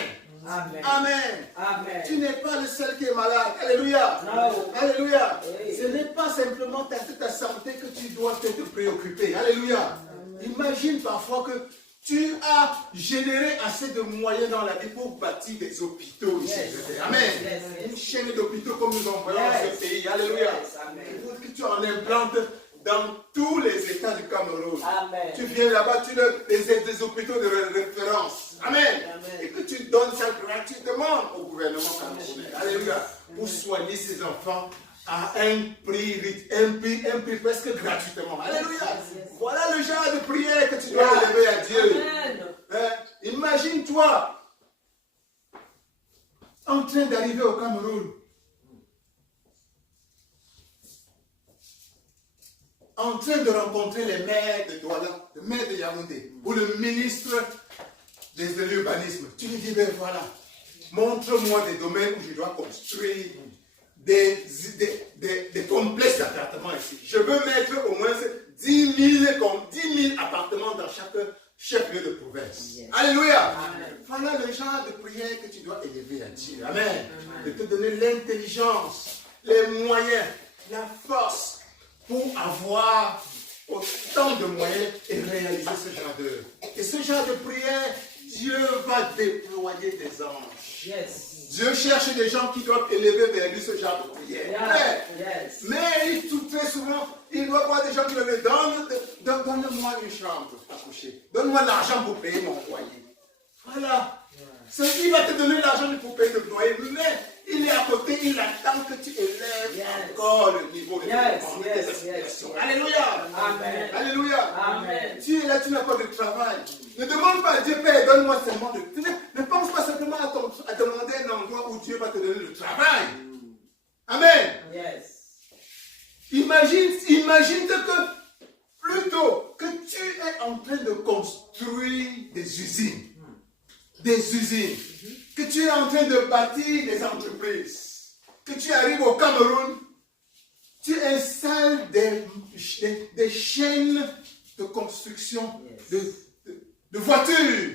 Amen. Amen. Amen. Tu n'es pas le seul qui est malade. Alléluia. No. Alléluia. Oui. Ce n'est pas simplement ta santé que tu dois te préoccuper. Alléluia. Imagine parfois que tu as généré assez de moyens dans la vie pour bâtir des hôpitaux ici. Yes. Amen. Yes. Une chaîne d'hôpitaux comme nous en voyons dans ce pays. Alléluia. Yes. Amen. Il faut que tu en implantes dans tous les États du Cameroun. Amen. Tu viens là-bas, tu des hôpitaux de référence. Amen. Amen. Et que tu donnes ça gratuitement au gouvernement camerounais. Alléluia. Pour soigner ses enfants à un prix presque gratuitement. Alléluia. Voilà le genre de prière que tu dois élever à Dieu. Amen. Imagine-toi en train d'arriver au Cameroun. En train de rencontrer les maires de Douala, le maire de Yaoundé, ou le ministre de l'urbanisme. Tu lui dis, ben voilà, montre-moi des domaines où je dois construire des complexes d'appartements ici. Je veux mettre au moins 10 000 appartements dans chaque chef-lieu de province. Yes. Alléluia. Amen. Voilà le genre de prière que tu dois élever à Dieu. Amen. De te donner l'intelligence, les moyens, la force pour avoir autant de moyens et réaliser ce genre d'œuvre. Et ce genre de prière, Dieu va déployer des anges. Yes. Dieu cherche des gens qui doivent élever vers lui ce genre de prière. Yes. Mais très souvent, il doit avoir des gens qui lui disent, donne-moi une chambre à coucher. Donne-moi l'argent pour payer mon loyer. Voilà. Il va te donner l'argent pour payer le loyer, mais il est à côté, il attend que tu élèves encore le niveau de tes aspirations. Alléluia. Amen. Alléluia. Amen. Tu es là, tu n'as pas de travail. Ne demande pas à Dieu, Père, donne-moi seulement de... Ne pense pas simplement à demander un endroit où Dieu va te donner le travail. Amen. Yes. Imagine-toi que plutôt que tu es en train de construire des usines, que tu es en train de bâtir des entreprises, que tu arrives au Cameroun, tu installes des chaînes de construction de voitures.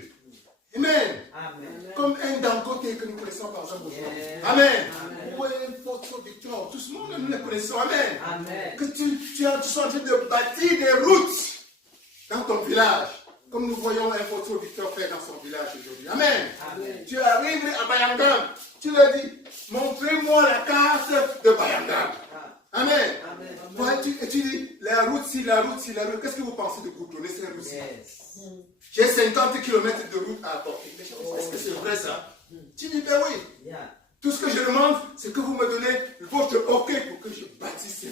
Amen. Amen. Comme un Dangote que nous connaissons par exemple. Yeah. Amen. Amen. Ou un Photo Victor. Tout ce monde, nous les connaissons. Amen. Amen. Que tu sois en train de bâtir des routes dans ton village. Comme nous voyons un Photo Victor faire dans son village aujourd'hui. Amen. Amen. Tu arrives à Bayangam. Tu leur dis, montrez-moi la carte de Bayangam. Amen. Amen. Ouais, tu dis, la route, si la route. Qu'est-ce que vous pensez de goudronner cette route-ci? Yes. J'ai 50 km de route à apporter. Est-ce que c'est vrai ça? Tu dis, ben oui. Yeah. Tout ce que je demande, c'est que vous me donnez votre OK pour que je bâtisse.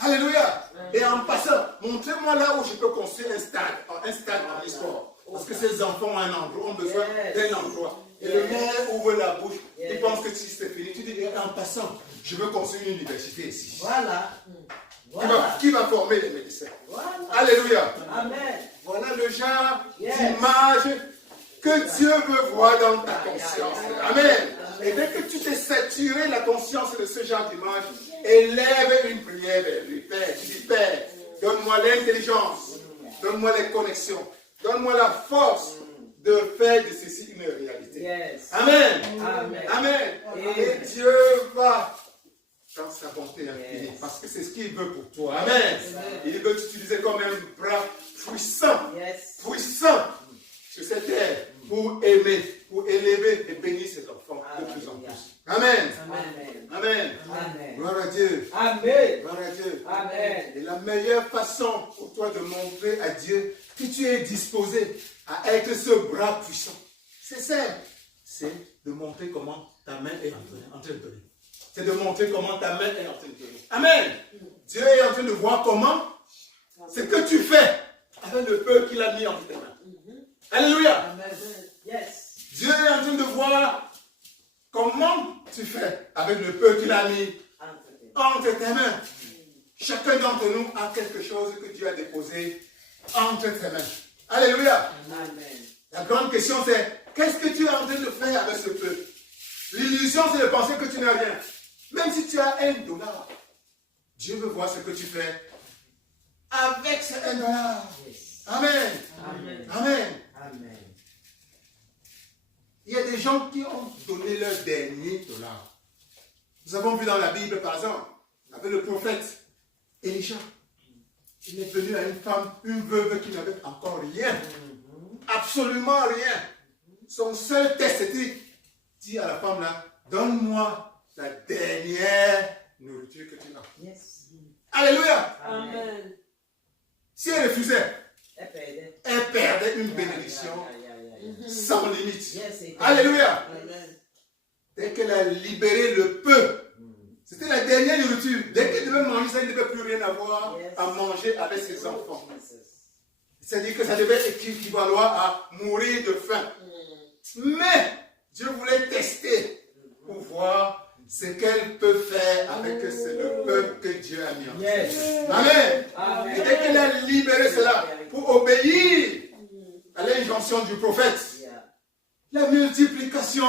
Alléluia. Et en passant, montrez-moi là où je peux construire un stade en e-sport. Parce que ces enfants ont un endroit, ont besoin d'un endroit. Et le maire ouvre la bouche, il pense que si c'est fini, tu dis, en passant, je veux construire une université ici. Voilà. Qui va former les médecins. Voilà. Alléluia. Amen. Voilà le genre d'image que Dieu veut voir dans ta conscience. Amen. Et dès que tu t'es saturé la conscience de ce genre d'image, élève une prière vers lui. Père, tu dis, Père, donne-moi l'intelligence, donne-moi les connexions, donne-moi la force de faire de ceci une réalité. Yes. Amen. Amen. Amen. Et Dieu va dans sa bonté infinie, parce que c'est ce qu'il veut pour toi. Amen. Il veut t'utiliser comme un bras puissant, puissant sur cette terre pour aimer pour élever et bénir ses enfants de plus en plus. Amen. Amen. Amen. Amen. Gloire à Dieu. Amen. Gloire à Dieu. Amen. Et la meilleure façon pour toi de montrer à Dieu que tu es disposé à être ce bras puissant, c'est simple. C'est de montrer comment ta main est en train de donner. C'est de montrer comment ta main est en train de donner. Amen. Dieu est en train de voir comment ce que tu fais avec le peu qu'il a mis entre tes mains. Alléluia. Amen. Yes. Dieu est en train de voir comment tu fais avec le peu qu'il a mis entre tes mains. Chacun d'entre nous a quelque chose que Dieu a déposé entre tes mains. Alléluia. Amen. La grande question c'est, qu'est-ce que tu es en train de faire avec ce peu? L'illusion c'est de penser que tu n'as rien. Même si tu as $1, Dieu veut voir ce que tu fais avec ce $1. Amen. Amen. Amen. Amen. Il y a des gens qui ont donné leur dernier $. Nous avons vu dans la Bible, par exemple, avec le prophète Élisha. Il est venu à une femme, une veuve qui n'avait encore rien. Absolument rien. Son seul test était, dit à la femme là, donne-moi la dernière nourriture que tu as. Yes. Alléluia. Amen. Si elle refusait, Elle elle perdait une bénédiction sans limite. Yes, it is. Alléluia. Amen. Dès qu'elle a libéré le peu, c'était la dernière nourriture. Dès qu'elle devait manger ça, il ne devait plus rien avoir à manger avec ses enfants. C'est-à-dire que ça devait équivaloir à mourir de faim. Mais Dieu voulait tester pour voir ce qu'elle peut faire avec le peu que Dieu a mis en Yes. Amen. Amen. Et dès qu'elle a libéré cela pour obéir à l'injonction du prophète, Yeah. la multiplication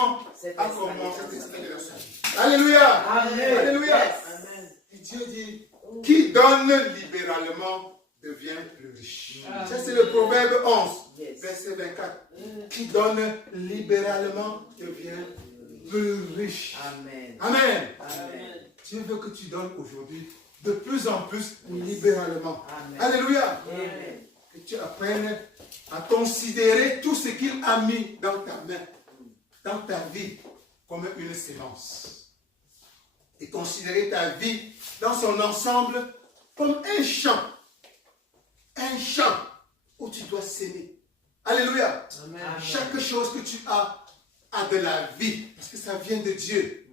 a commencé à s'installer dans sa vie. Alléluia. Amen. Alléluia. Yes. Amen. Et Dieu dit, qui donne libéralement devient plus riche. Ça c'est le proverbe 11, Yes. verset 24. Qui donne libéralement devient plus riche. Amen. Amen. Amen. Dieu veut que tu donnes aujourd'hui de plus en plus libéralement. Amen. Alléluia. Amen. Que tu apprennes à considérer tout ce qu'il a mis dans ta main, dans ta vie, comme une sémence. Et considérer ta vie dans son ensemble comme un champ. Un champ où tu dois s'aimer. Alléluia. Amen. Chaque chose que tu as a de la vie, parce que ça vient de Dieu.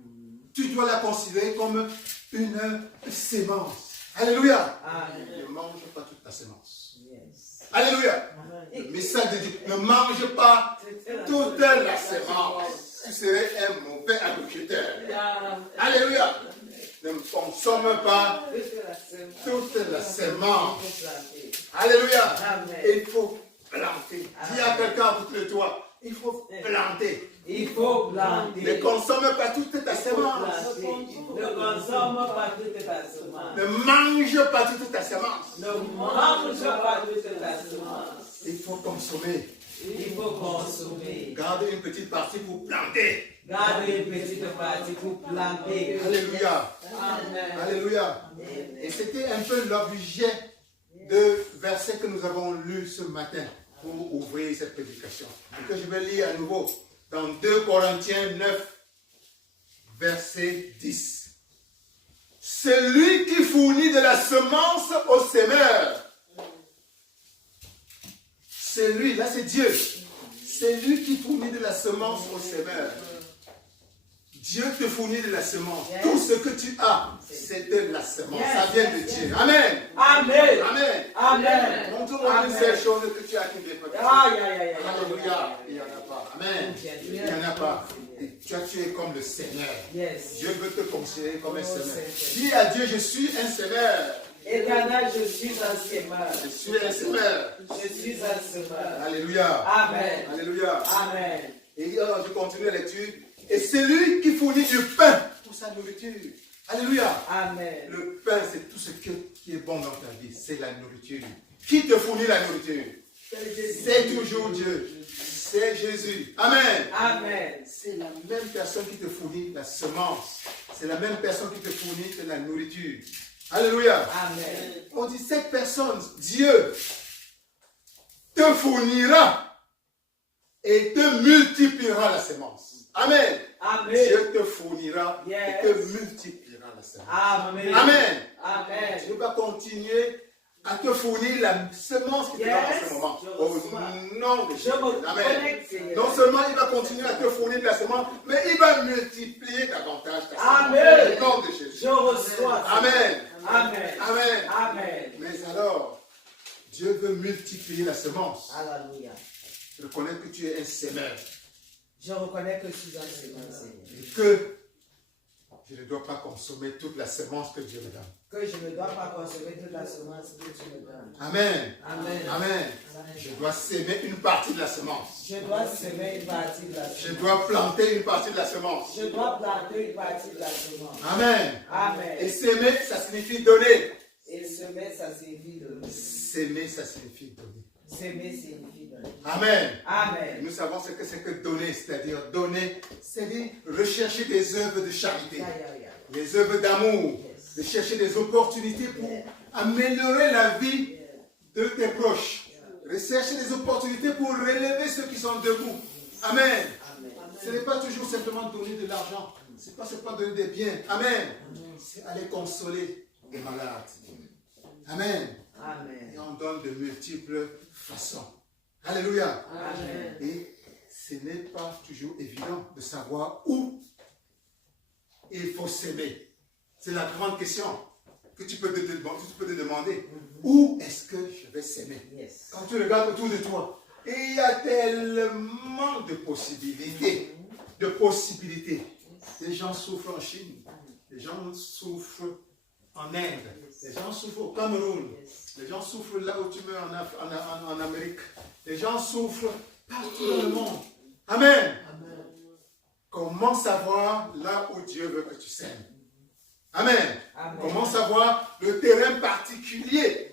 Tu dois la considérer comme une sémence. Alléluia. Amen. Ne mange pas toute ta sémence. Yes. Alléluia. Le message de Dieu, ne mange pas toute la sémence. Tu serais un mauvais agriculteur. Alléluia. Ne consomme pas toute la sémence. Alléluia. Amen. Il faut planter. Dis à quelqu'un autour de toi, il faut planter. Il faut planter. Ne consomme pas toute ta sémence. Ne consomme pas toute ta semence. Ne mange pas toute ta sémence. Ne mange pas toute ta semence. Il faut consommer. Il faut consommer. Garde une petite partie pour planter. Garde une petite partie pour planter. Alléluia. Amen. Alléluia. Et c'était un peu l'objet de verset que nous avons lu ce matin pour ouvrir cette prédication. Et que je vais lire à nouveau dans 2 Corinthiens 9, verset 10. Celui qui fournit de la semence au semeur. C'est lui, là c'est Dieu. C'est lui qui fournit de la semence au semeur. Dieu te fournit de la semence. Yes. Tout ce que tu as, c'est de la semence. Yes. Ça vient de Dieu. Amen. Amen. Amen. Amen. Montre-moi une seule chose que tu as qui dépend. Aïe, aïe, aïe, aïe. Alléluia. Il n'y en a pas. Amen. Il n'y en a pas. Et toi, tu es comme le Seigneur. Yes. Dieu veut te considérer comme un Oh, Seigneur. Seigneur. Dis à Dieu, je suis un Seigneur. Éternel, je suis un semeur. Je suis un Seigneur. Je suis un semeur. Alléluia. Amen. Alléluia. Amen. Et alors, je continue la lecture. Et c'est lui qui fournit du pain pour sa nourriture. Alléluia. Amen. Le pain, c'est tout ce qui est bon dans ta vie. C'est la nourriture. Qui te fournit la nourriture? C'est toujours Dieu. C'est Jésus. Amen. Amen. C'est la même personne qui te fournit la semence. C'est la même personne qui te fournit de la nourriture. Alléluia. Amen. On dit cette personne, Dieu, te fournira et te multipliera la semence. Amen. Amen. Dieu te fournira Yes. et te multipliera la semence. Amen. Amen. Amen. Dieu va continuer à te fournir la semence qui te donne en ce moment. Je Au reçois. nom de Jésus. Je me Amen. connecte, Seigneur. Non seulement il va continuer à te fournir de la semence, mais il va multiplier davantage ta semence. Amen. Au nom de Jésus. Je reçois. Amen. Amen. Amen. Amen. Mais alors, Dieu veut multiplier la semence. Alléluia. Reconnais que tu es un semeur. Je reconnais que je suis un Seigneur, Seigneur. Et que je ne dois pas consommer toute la semence que Dieu me donne. Que je ne dois pas consommer toute la semence que tu me donnes. Amen. Amen. Amen. Je dois s'aimer une partie de la semence. Je dois semer une partie de la semence. Je dois planter une partie de la semence. Je dois planter une partie de la semence. Amen. Amen. Et s'aimer, ça signifie donner. Et semer, ça signifie donner. S'aimer, ça signifie donner. Semer signifie donner. Amen. Et Amen. nous savons ce que c'est que donner, c'est-à-dire donner, c'est-à-dire rechercher des œuvres de charité, Ya, ya, ya. des œuvres d'amour, de chercher des opportunités pour améliorer la vie de tes proches. Rechercher des opportunités pour relever ceux qui sont debout. Amen. Amen. Ce n'est pas toujours simplement donner de l'argent. Ce n'est pas donner des biens. Amen. C'est aller consoler les malades. Amen. Amen. Et on donne de multiples façons. Alléluia. Amen. Et ce n'est pas toujours évident de savoir où il faut s'aimer. C'est la grande question que tu peux te demander. Où est-ce que je vais s'aimer? Yes. Quand tu regardes autour de toi, il y a tellement de possibilités. Les gens souffrent en Chine. Les gens souffrent en Inde. Les gens souffrent au Cameroun. Les gens souffrent là où tu meurs en Amérique. Les gens souffrent partout dans le monde. Amen. Comment savoir là où Dieu veut que tu sèmes? Amen. Amen. Comment savoir le terrain particulier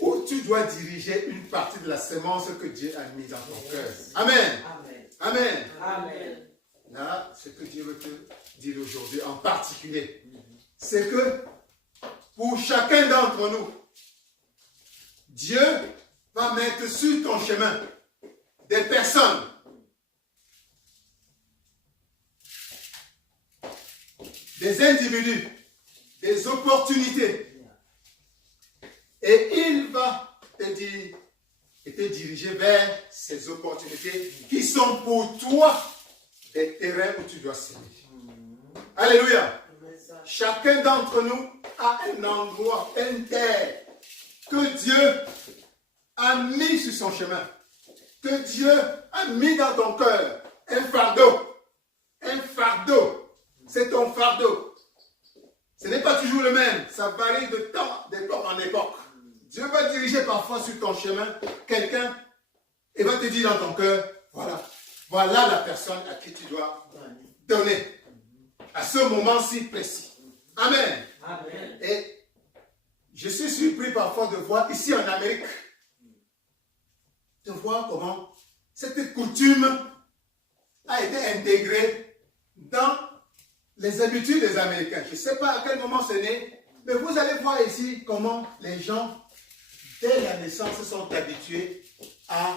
où tu dois diriger une partie de la semence que Dieu a mise dans ton cœur? Amen. Amen. Amen. Amen. Là, ce que Dieu veut te dire aujourd'hui en particulier, c'est que pour chacun d'entre nous, Dieu va mettre sur ton chemin des personnes des individus, des opportunités. Et il va te dire et te diriger vers ces opportunités qui sont pour toi des terrains où tu dois s'aimer. Alléluia. Chacun d'entre nous a un endroit, une terre que Dieu a mis sur son chemin, que Dieu a mis dans ton cœur, un fardeau. Un fardeau. C'est ton fardeau. Ce n'est pas toujours le même. Ça varie d'époque en époque. Dieu va diriger parfois sur ton chemin quelqu'un et va te dire dans ton cœur, voilà la personne à qui tu dois donner à ce moment-ci précis. Amen. Amen. Et je suis surpris parfois de voir ici en Amérique, de voir comment cette coutume a été intégrée dans les habitudes des Américains. Je ne sais pas à quel moment c'est né, mais vous allez voir ici comment les gens, dès la naissance, sont habitués à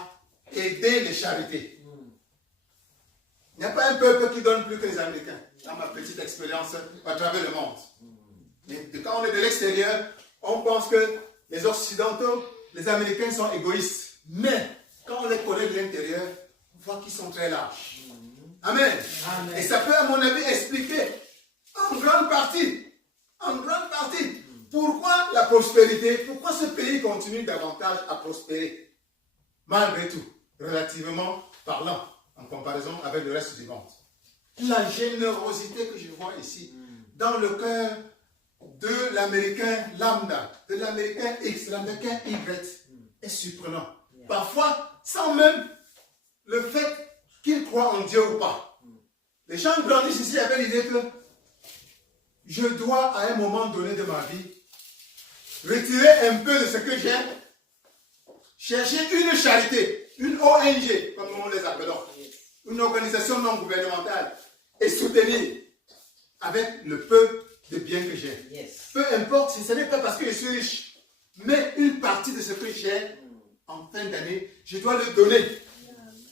aider les charités. Il n'y a pas un peuple qui donne plus que les Américains, dans ma petite expérience à travers le monde. Mais quand on est de l'extérieur, on pense que les Occidentaux, les Américains sont égoïstes. Mais quand on les connaît de l'intérieur, on voit qu'ils sont très larges. Amen. Amen. Et ça peut, à mon avis, expliquer en grande partie, pourquoi la prospérité, pourquoi ce pays continue davantage à prospérer, malgré tout, relativement parlant, en comparaison avec le reste du monde. La générosité que je vois ici, dans le cœur de l'Américain lambda, de l'Américain X, de l'Américain Y, est surprenant. Parfois, sans même le fait qu'ils croient en Dieu ou pas. Les gens grandissent ici avec l'idée que je dois, à un moment donné de ma vie, retirer un peu de ce que j'ai, chercher une charité, une ONG, comme nous les appelons, une organisation non gouvernementale, et soutenir avec le peu de biens que j'ai. Yes. Peu importe si ce n'est pas parce que je suis riche, mais une partie de ce que j'ai en fin d'année, je dois le donner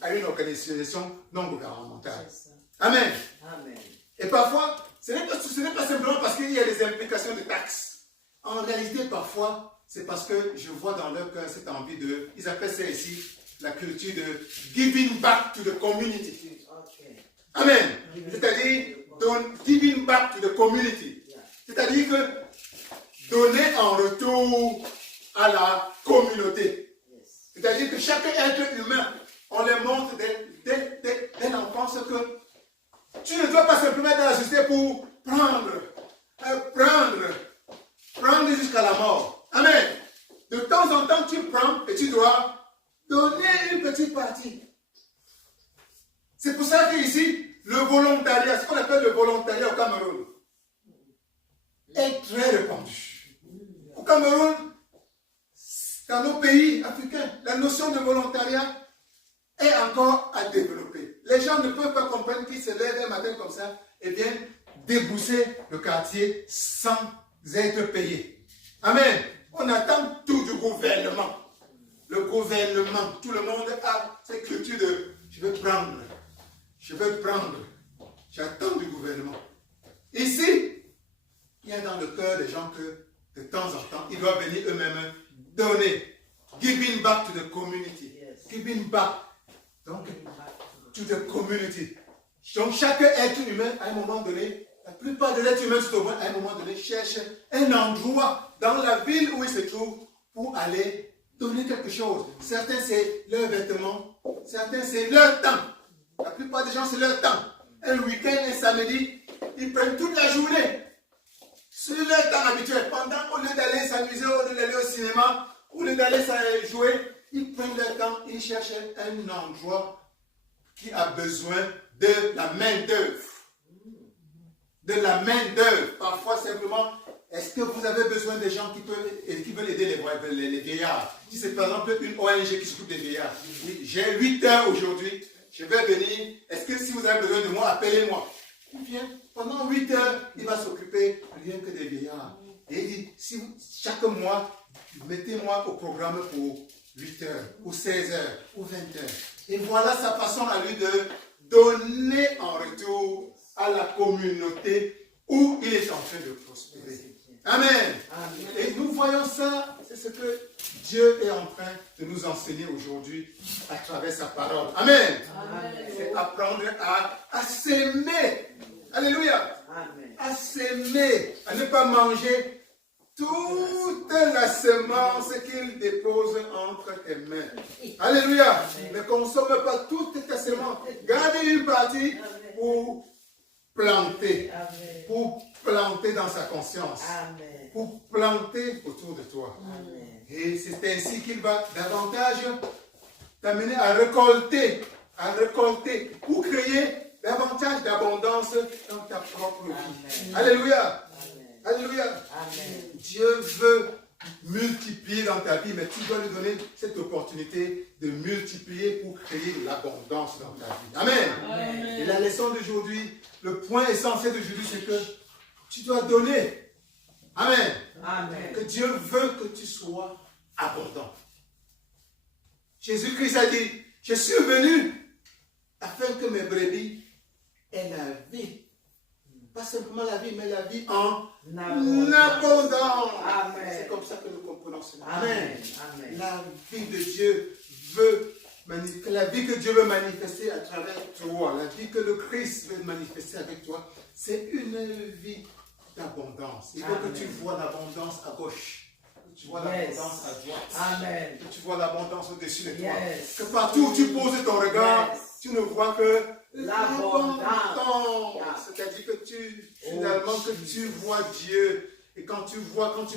à une organisation non gouvernementale. C'est ça. Amen. Amen. Et parfois, ce n'est pas simplement parce qu'il y a des implications de taxes. En réalité, parfois, c'est parce que je vois dans leur cœur cette envie de, ils appellent ça ici, la culture de giving back to the community. Ok. Amen. C'est-à-dire, giving back to the community. C'est-à-dire que donner en retour à la communauté. Yes. C'est-à-dire que chaque être humain, on les montre dès l'enfance que tu ne dois pas simplement être dans la société pour prendre jusqu'à la mort. Amen. De temps en temps, tu prends et tu dois donner une petite partie. C'est pour ça qu'ici, le volontariat, ce qu'on appelle le volontariat au Cameroun, est très répandu. Au Cameroun, dans nos pays africains, la notion de volontariat est encore à développer. Les gens ne peuvent pas comprendre qu'ils se lèvent un matin comme ça et viennent débousser le quartier sans être payés. Amen. On attend tout du gouvernement. Le gouvernement, tout le monde a cette culture de je veux prendre, j'attends du gouvernement. Ici, il y a dans le cœur des gens que de temps en temps, ils doivent venir eux-mêmes donner. Giving back to the community. Yes. Giving back. Donc, to the community. Donc, chaque être humain, à un moment donné, la plupart des êtres humains, tout au moins, à un moment donné, cherchent un endroit dans la ville où ils se trouvent pour aller donner quelque chose. Certains, c'est leurs vêtements. Certains, c'est leur temps. La plupart des gens, c'est leur temps. Un week-end, un samedi, ils prennent toute la journée. C'est leur temps habituel. Pendant, au lieu d'aller s'amuser, au lieu d'aller au cinéma, au lieu d'aller jouer, ils prennent leur temps, ils cherchent un endroit qui a besoin de la main-d'œuvre. De la main-d'œuvre. Parfois, simplement, est-ce que vous avez besoin de gens qui veulent aider les vieillards? Si c'est par exemple une ONG qui s'occupe des vieillards, j'ai 8 heures aujourd'hui, je vais venir. Est-ce que si vous avez besoin de moi, appelez-moi. Il vient, pendant 8 heures, il va s'occuper rien que des vieillards. Et il dit, chaque mois, mettez-moi au programme pour 8 heures, ou 16 heures, ou 20 heures. Et voilà sa façon à lui de donner en retour à la communauté où il est en train de prospérer. Amen. Amen. Et nous voyons ça, c'est ce que Dieu est en train de nous enseigner aujourd'hui à travers sa parole. Amen. Amen. C'est apprendre à s'aimer. Alléluia. Amen. À s'aimer, à ne pas manger toute la semence qu'il dépose entre tes mains. Alléluia. Ne consomme pas toute ta semence. Gardez une partie pour planter. Amen. Pour planter dans sa conscience. Amen. Pour planter autour de toi. Amen. Et c'est ainsi qu'il va davantage t'amener à récolter, pour créer davantage d'abondance dans ta propre vie. Amen. Alléluia. Amen. Alléluia. Amen. Dieu veut multiplier dans ta vie, mais tu dois lui donner cette opportunité de multiplier pour créer de l'abondance dans ta vie. Amen. Amen. Et la leçon d'aujourd'hui, le point essentiel d'aujourd'hui, c'est que tu dois donner. Amen. Amen. Que Dieu veut que tu sois abondant. Jésus-Christ a dit, je suis venu afin que mes brebis aient la vie. Pas simplement la vie, mais la vie en abondance. Amen. C'est comme ça que nous comprenons cela. Amen. Amen. Amen. La vie de Dieu veut la vie que Dieu veut manifester à travers toi, la vie que le Christ veut manifester avec toi, c'est une vie d'abondance. Il faut que tu vois l'abondance à gauche, que tu vois l'abondance à droite, Amen. que tu vois l'abondance au-dessus de toi, Yes. que partout où tu poses ton regard, Yes. tu ne vois que L'abondance. C'est-à-dire que finalement, que tu vois Dieu. Et quand tu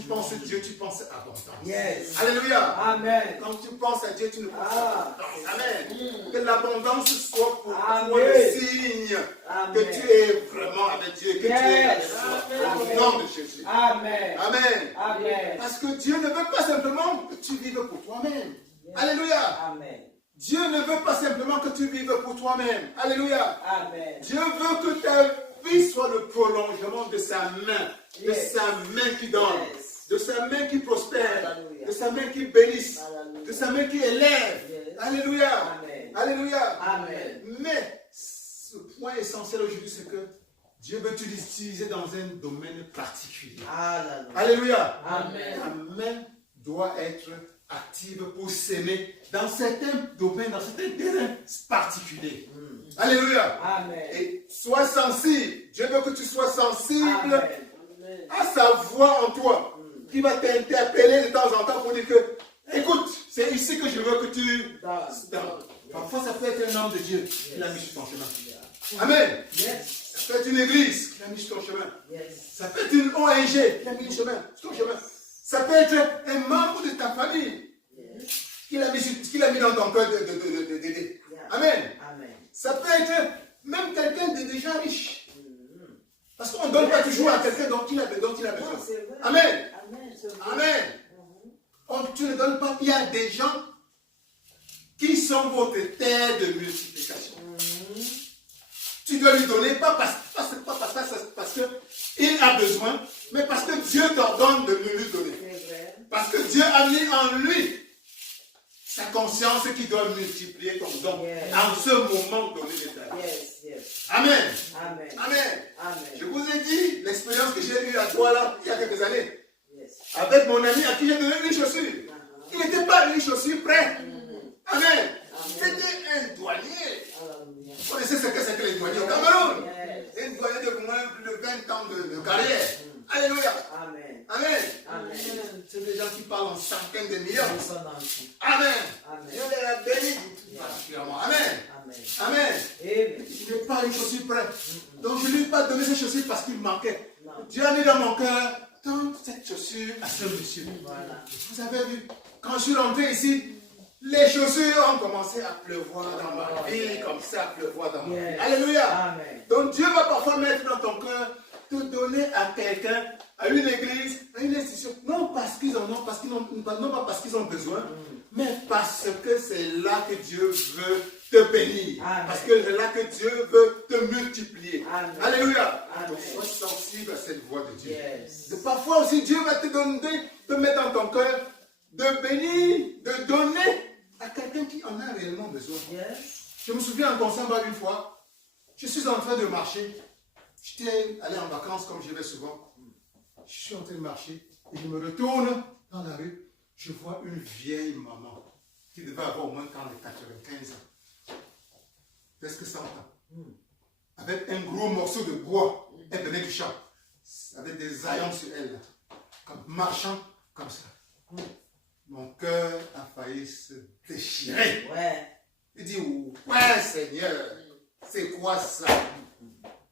penses à Dieu, tu penses à abondance. Yes. Alléluia. Amen. Quand tu penses à Dieu, tu ne penses à abondance. Amen. Que l'abondance soit pour toi Amen. le signe Amen. que tu es vraiment avec Dieu, que tu es avec toi. Au nom de Jésus. Amen. Amen. Amen. Parce que Dieu ne veut pas simplement que tu vives pour toi-même. Alléluia. Amen. Dieu ne veut pas simplement que tu vives pour toi-même. Alléluia. Amen. Dieu veut que ta vie soit le prolongement de sa main. De Yes. sa main qui donne. Yes. De sa main qui prospère. Alléluia. De sa main qui bénisse. Alléluia. De sa main qui élève. Yes. Alléluia. Amen. Alléluia. Amen. Mais ce point essentiel aujourd'hui, c'est que Dieu veut t'utiliser dans un domaine particulier. Alléluia. Amen. Ta main doit être active pour s'aimer dans certains domaines, dans certains terrains particuliers. Alléluia. Amen. Et sois sensible. Dieu veut que tu sois sensible Amen. à sa voix en toi, qui va t'interpeller de temps en temps pour dire que, écoute, c'est ici que je veux que tu... Parfois, ça peut être un homme de Dieu qui l'a mis sur ton chemin. Amen. Yes. Ça peut être une église qui l'a mis sur ton chemin. Yes. Ça peut être une ONG qui l'a mis sur ton chemin. Ça peut être un membre de ta famille qui l'a mis dans ton cœur d'aider. Amen. Amen. Ça peut être même quelqu'un de déjà riche. Parce qu'on ne donne pas toujours à quelqu'un dont il a besoin. Amen. Amen. Tu ne donnes pas. Il y a des gens qui sont votre terre de multiplication. Tu dois lui donner, pas parce qu'il a besoin, mais parce que Dieu t'ordonne de lui donner. Parce que Dieu a mis en lui sa conscience qui doit multiplier ton don en ce moment donné de ta vie. Amen. Amen. Je vous ai dit l'expérience que j'ai eue à Douala il y a quelques années. Avec mon ami à qui j'ai donné une chaussure. Il n'était pas une chaussure prête. Amen. C'était un douanier. Vous connaissez ce que c'est que les douaniers au Cameroun? Un douanier de moins plus de 20 ans de carrière. Alléluia. Amen. Amen. C'est des gens qui parlent en centaines de millions. Amen. Dieu les a bénis particulièrement. Amen. Amen. Il n'est pas une chaussure prête. Donc je ne lui ai pas donné cette chaussure parce qu'il manquait. Dieu a mis dans mon cœur donne cette chaussure à ce monsieur. Vous avez vu, quand je suis rentré ici, les chaussures ont commencé à pleuvoir dans ma vie, comme ça, à pleuvoir dans ma vie. Alléluia. Amen. Donc Dieu va parfois mettre dans ton cœur, te donner à quelqu'un, à une église, à une institution, non parce qu'ils en ont, non pas parce qu'ils ont besoin, mais parce que c'est là que Dieu veut te bénir. Amen. Parce que c'est là que Dieu veut te multiplier. Amen. Alléluia. Donc sois sensible à cette voix de Dieu. De parfois aussi Dieu va te donner, te mettre dans ton cœur, de bénir, de donner à quelqu'un qui en a réellement besoin. Je me souviens en Consamba une fois, je suis en train de marcher. J'étais allé en vacances comme je vais souvent. Je suis en train de marcher et je me retourne dans la rue. Je vois une vieille maman qui devait avoir au moins 95 ans. Presque 100 ans. Avec un gros morceau de bois. Elle venait du champ. Avec des haillons sur elle. Comme marchant comme ça. Mon cœur a failli se déchirer. Il dit, ouais Seigneur, c'est quoi ça?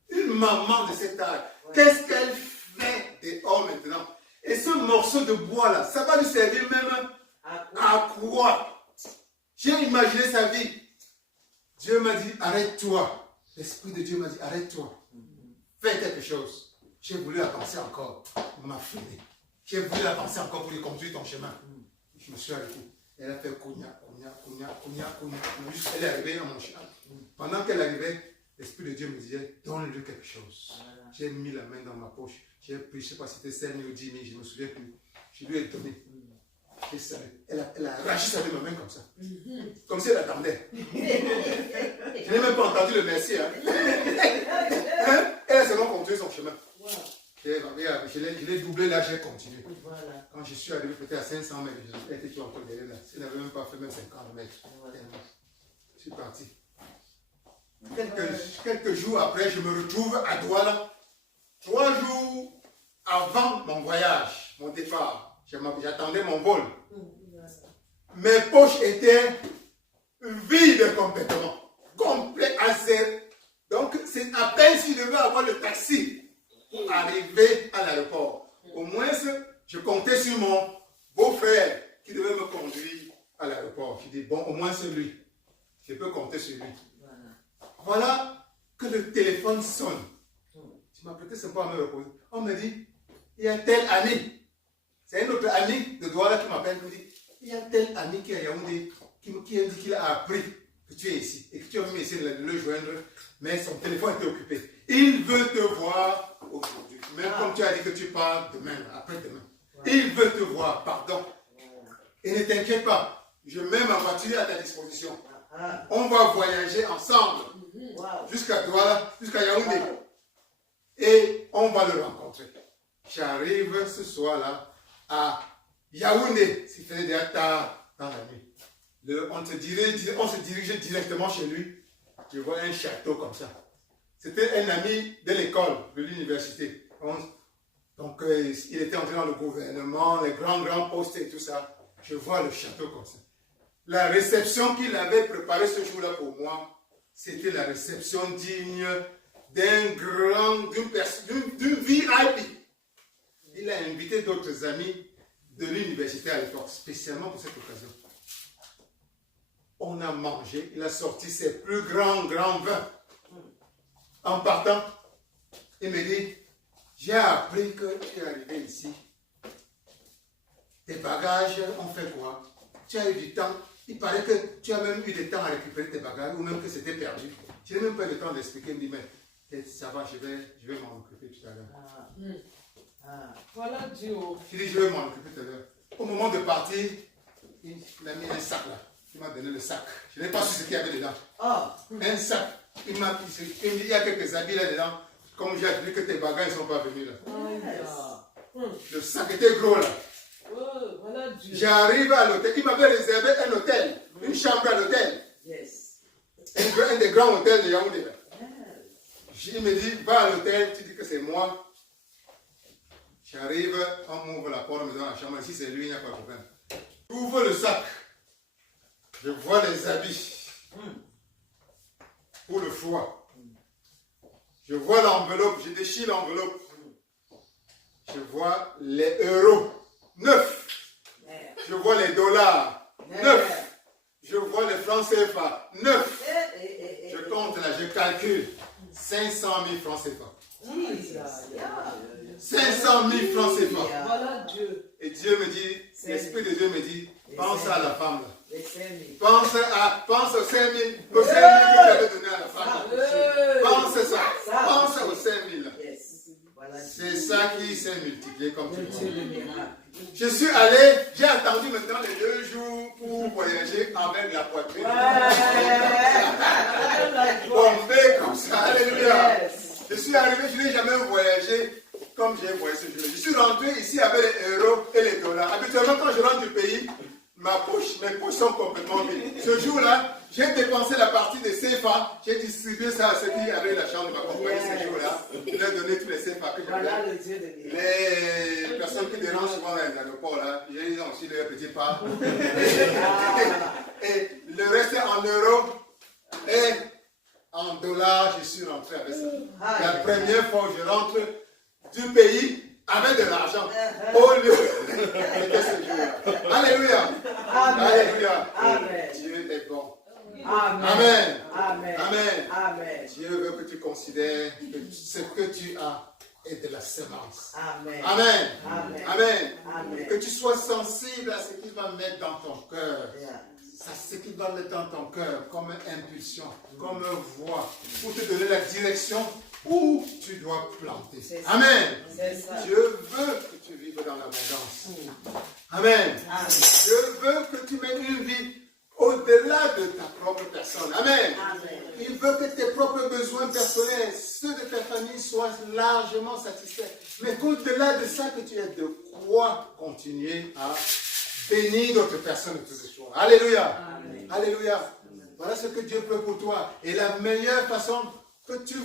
Une maman de cet âge, qu'est-ce qu'elle fait dehors maintenant? Et ce morceau de bois là, ça va lui servir même à quoi? J'ai imaginé sa vie. Dieu m'a dit, arrête-toi. L'Esprit de Dieu m'a dit, arrête-toi. Fais quelque chose. J'ai voulu avancer encore. Il m'a freiné. J'ai voulu avancer encore pour lui conduire ton chemin. Je me suis arrêté. Elle a fait cognac. Elle est arrivée à mon chemin. Pendant qu'elle arrivait, l'Esprit de Dieu me disait, donne-lui quelque chose. Voilà. J'ai mis la main dans ma poche. J'ai pris, je ne sais pas si c'était 5 000 ou 10 000, je ne me souviens plus. Je lui ai donné. Elle a arraché sa main comme ça. Comme si elle attendait. Je n'ai même pas entendu le merci. Elle a seulement continué son chemin. Wow. Je l'ai doublé là, j'ai continué. Voilà. Quand je suis arrivé peut-être à 500 mètres, elle était toujours encore derrière là. Elle n'avait même pas fait même 50 mètres. Voilà. Je suis parti. Quelques jours après, je me retrouve à Douala. 3 jours avant mon voyage, mon départ. J'attendais mon vol. Mes poches étaient vides complètement. Complet à zéro. Donc, c'est à peine si je devais avoir le taxi pour arriver à l'aéroport. Au moins, je comptais sur mon beau-frère qui devait me conduire à l'aéroport. Je dis, bon, au moins c'est lui. Je peux compter sur lui. Voilà que le téléphone sonne. Je m'apprêtais simplement à me reposer. On me dit, il y a tel ami. C'est un autre ami de Douala qui m'appelle. Il me dit, il y a tel ami qui est à Yaoundé, qui a dit qu'il a appris que tu es ici et que tu as même essayé de le joindre, mais son téléphone était occupé. Il veut te voir aujourd'hui. Même comme tu as dit que tu pars demain, après-demain. Il veut te voir, pardon. Et ne t'inquiète pas, je mets ma voiture à ta disposition. On va voyager ensemble jusqu'à Douala, jusqu'à Yaoundé. Et on va le rencontrer. J'arrive ce soir-là à Yaoundé. Il faisait déjà tard dans la nuit. On se dirigeait directement chez lui. Je vois un château comme ça. C'était un ami de l'école, de l'université. Donc, il était entré dans le gouvernement, les grands postes et tout ça. Je vois le château comme ça. La réception qu'il avait préparée ce jour-là pour moi, c'était la réception digne d'une VIP. Il a invité d'autres amis de l'université à l'époque, spécialement pour cette occasion. On a mangé, il a sorti ses plus grands vins. En partant, il me dit, j'ai appris que tu es arrivé ici. Tes bagages ont fait quoi? Tu as eu du temps. Il paraît que tu as même eu du temps à récupérer tes bagages ou même que c'était perdu. Je n'ai même pas eu le temps d'expliquer. Il me dit, mais ça va, je vais m'en occuper tout à l'heure. Voilà Dieu. Je dis, je vais m'en occuper tout à l'heure. Au moment de partir, il a mis un sac là. Il m'a donné le sac. Je n'ai pas su ce qu'il y avait dedans. Un sac. Il m'a dit, il y a quelques habits là-dedans. Comme j'ai appris que tes bagages ne sont pas venus là. Le sac était gros là. Voilà Dieu. J'arrive à l'hôtel. Il m'avait réservé un hôtel, une chambre à l'hôtel. Un des grands hôtels de Yaoundé. Il me dit, va à l'hôtel, tu dis que c'est moi. J'arrive, on m'ouvre la porte, on me donne la chambre. Si c'est lui, il n'y a pas de problème. J'ouvre le sac. Je vois les habits pour le froid. Je vois l'enveloppe, je déchire l'enveloppe. Je vois les euros, 9. Je vois les dollars, 9. Je vois les francs CFA, 9. Je compte là, je calcule. 500 000 francs CFA. 500 000 francs CFA. Voilà Dieu. Et Dieu me dit, l'Esprit de Dieu me dit, pense à la femme là. Pense aux 5 000 que tu avais donné à la femme. Pense à ça. Pense aux 5 000 là. C'est ça qui s'est multiplié comme tu dis. Je suis allé, j'ai attendu maintenant les 2 jours pour voyager avec la poitrine. Bombé comme ça. Alléluia. Je suis arrivé, je n'ai jamais voyagé comme j'ai voyagé ce jour. Je suis rentré ici avec les euros et les dollars. Habituellement, quand je rentre du pays, mes poches sont complètement vides. Ce jour-là, j'ai dépensé la partie de CFA, j'ai distribué ça à ceux qui avaient la chance de m'accompagner ce jour-là. Je leur ai donné tous les CFA que j'avais. Les personnes qui dérangent souvent dans les aéroports, là, j'ai aussi leur petit pas. Et le reste en euros et en dollars, je suis rentré avec ça. La première fois que je rentre du pays avec de l'argent au lieu de ce jour-là. Alléluia. Alléluia. Dieu est bon. Amen. Amen. Dieu veut que tu considères que ce que tu as est de la semence. Amen. Que tu sois sensible à ce qu'il va mettre dans ton cœur. C'est ce qu'il va mettre dans ton cœur comme impulsion, comme voix, pour te donner la direction où tu dois planter. Amen. Dieu veut que tu vives dans l'abondance. Amen. Dieu veut que tu mènes une vie au-delà de ta propre personne. Amen. Il veut que tes propres besoins personnels, ceux de ta famille, soient largement satisfaits. Mais qu'au-delà de ça, que tu aies de quoi continuer à bénir d'autres personnes autour de toi. Alléluia. Alléluia. Voilà ce que Dieu peut pour toi. Et la meilleure façon que tu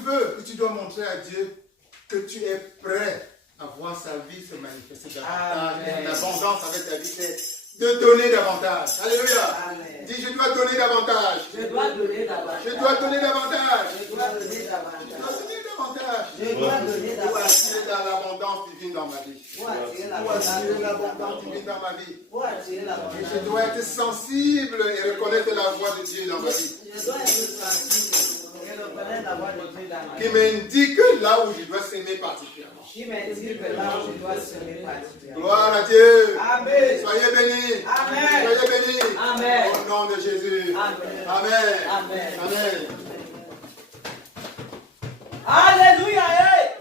dois montrer à Dieu que tu es prêt à voir sa vie se manifester davantage, en abondance avec ta vie, c'est de donner davantage. Alléluia. Dis, je dois donner davantage. Je dois donner davantage. Je dois donner davantage. Je dois donner davantage. Je dois donner davantage. Pour attirer dans l'abondance divine dans ma vie. Pour attirer l'abondance divine dans ma vie. Et je dois être sensible et reconnaître la voix de Dieu dans ma vie. Je dois être sensible. Qui m'indique là où je dois s'aimer particulièrement. Gloire à Dieu. Amen. Soyez bénis. Amen. Soyez bénis. Amen. Au nom de Jésus. Amen. Amen. Amen. Amen. Alléluia. Amen.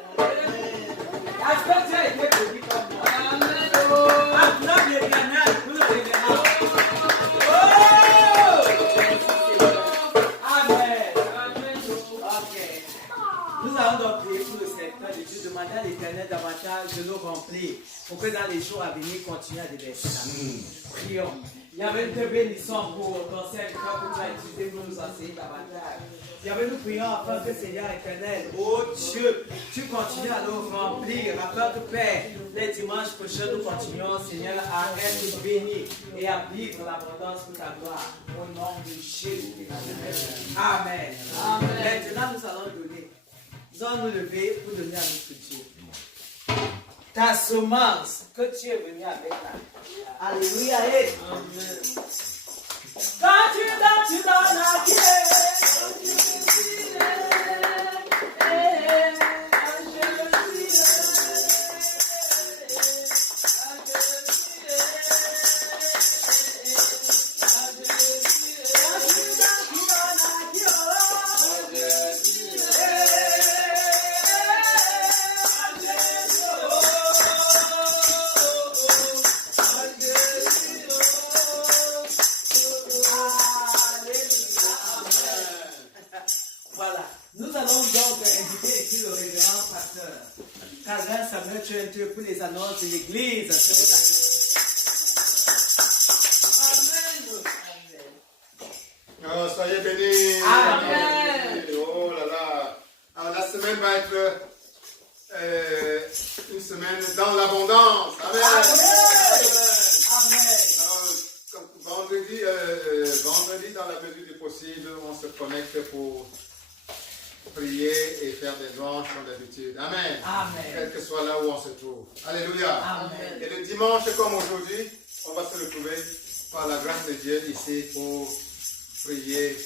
l'Éternel davantage de nous remplir pour que dans les jours à venir, continue à déverser la main. Prions. Il y avait une bénédiction pour ton Seigneur que tu as utilisé pour nous enseigner davantage. Il y avait nous prions afin que Seigneur éternel, oh Dieu, tu continues à nous remplir. Afin que Père, les dimanches prochains, nous continuons, Seigneur, à être bénis et à vivre l'abondance pour ta gloire. Au nom de Jésus. Amen. Amen. Maintenant, nous allons donner. Nous allons nous lever pour donner à notre Dieu ta semence que tu es venu avec là. Alléluia. Amen. Quand tu donnes à Dieu, pour les annonces de l'église. Amen. Oh, soyez bénis. Amen. Oh là là. Alors, la semaine va être une semaine dans l'abondance. Amen. Amen. Alors, vendredi, dans la mesure du possible, on se connecte pour prier et faire des louanges comme d'habitude. Amen. Amen. Quel que soit là où on se trouve. Alléluia. Amen. Et le dimanche, comme aujourd'hui, on va se retrouver par la grâce de Dieu ici pour prier,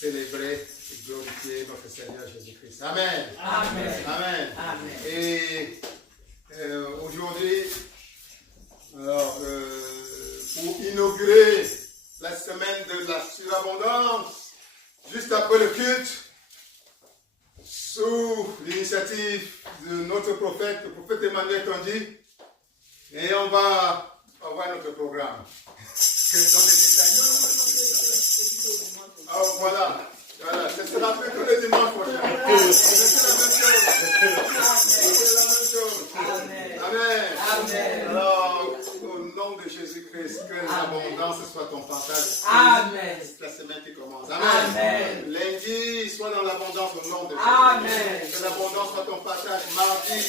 célébrer et glorifier notre Seigneur Jésus-Christ. Amen. Amen. Amen. Amen. Et aujourd'hui, alors, pour inaugurer la semaine de la surabondance, juste après le culte, sous l'initiative de notre prophète, le prophète Emmanuel Tondi, et on va voir notre programme. Quels sont les détails? Oh, voilà. Voilà, ce sera fait tous les dimanches prochains. C'est la même chose. Amen. Amen. Amen. Alors, au nom de Jésus-Christ, que l'abondance soit ton partage. Amen. La semaine qui commence. Amen. Lundi, sois dans l'abondance au nom de Jésus. Amen. Que l'abondance soit ton partage. Mardi,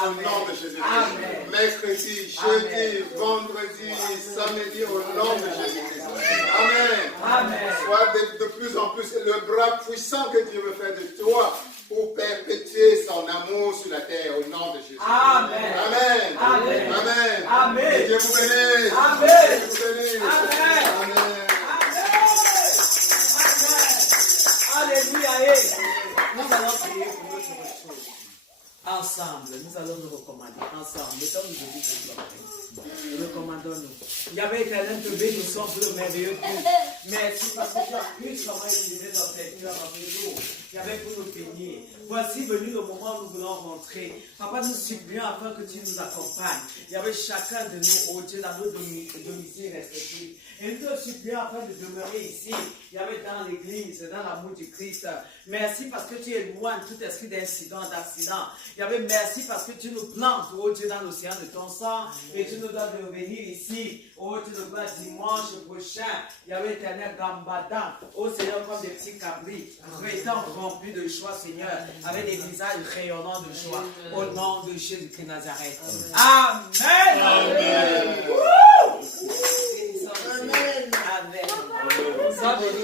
au nom de Jésus-Christ. Amen. Mercredi, jeudi, vendredi, samedi, au nom de Jésus-Christ. Amen. Amen. Sois de plus en plus le bras puissant que Dieu veut faire de toi pour perpétuer son amour sur la terre au nom de Jésus. Amen. Amen. Amen. Amen. Amen. Que Dieu vous bénisse. Amen. Que Dieu vous bénisse. Amen. Amen. Alléluia. Nous allons prier pour notre retour. Ensemble, nous allons nous recommander. Ensemble, le temps nous dit nous recommandons-nous. Il y avait Éternel, te bénissons pour le merveilleux Dieu. Merci parce que tu as pu comment utiliser dans cette nuit avant ce jour. Il y avait pour nous bénir. Voici venu le moment où nous voulons rentrer. Papa, nous supplions afin que tu nous accompagnes. Il y avait chacun de nous, oh Dieu, dans nos domiciles respectifs. Et nous te supplions afin de demeurer ici. Il y avait dans l'église, dans l'amour du Christ. Merci parce que tu éloignes tout esprit d'incident, d'accident. Il y avait merci parce que tu nous plantes, oh Dieu, dans l'océan de ton sang. Et tu nous donnes de revenir ici. Oh, tu nous donnes dimanche prochain. Il y avait éternel gambada. Oh Seigneur, comme des petits cabris. Étant remplis de joie, Seigneur. Avec des visages rayonnants de joie. Au nom de Jésus-Christ de Nazareth. Amen. Amen. Amen. Amen.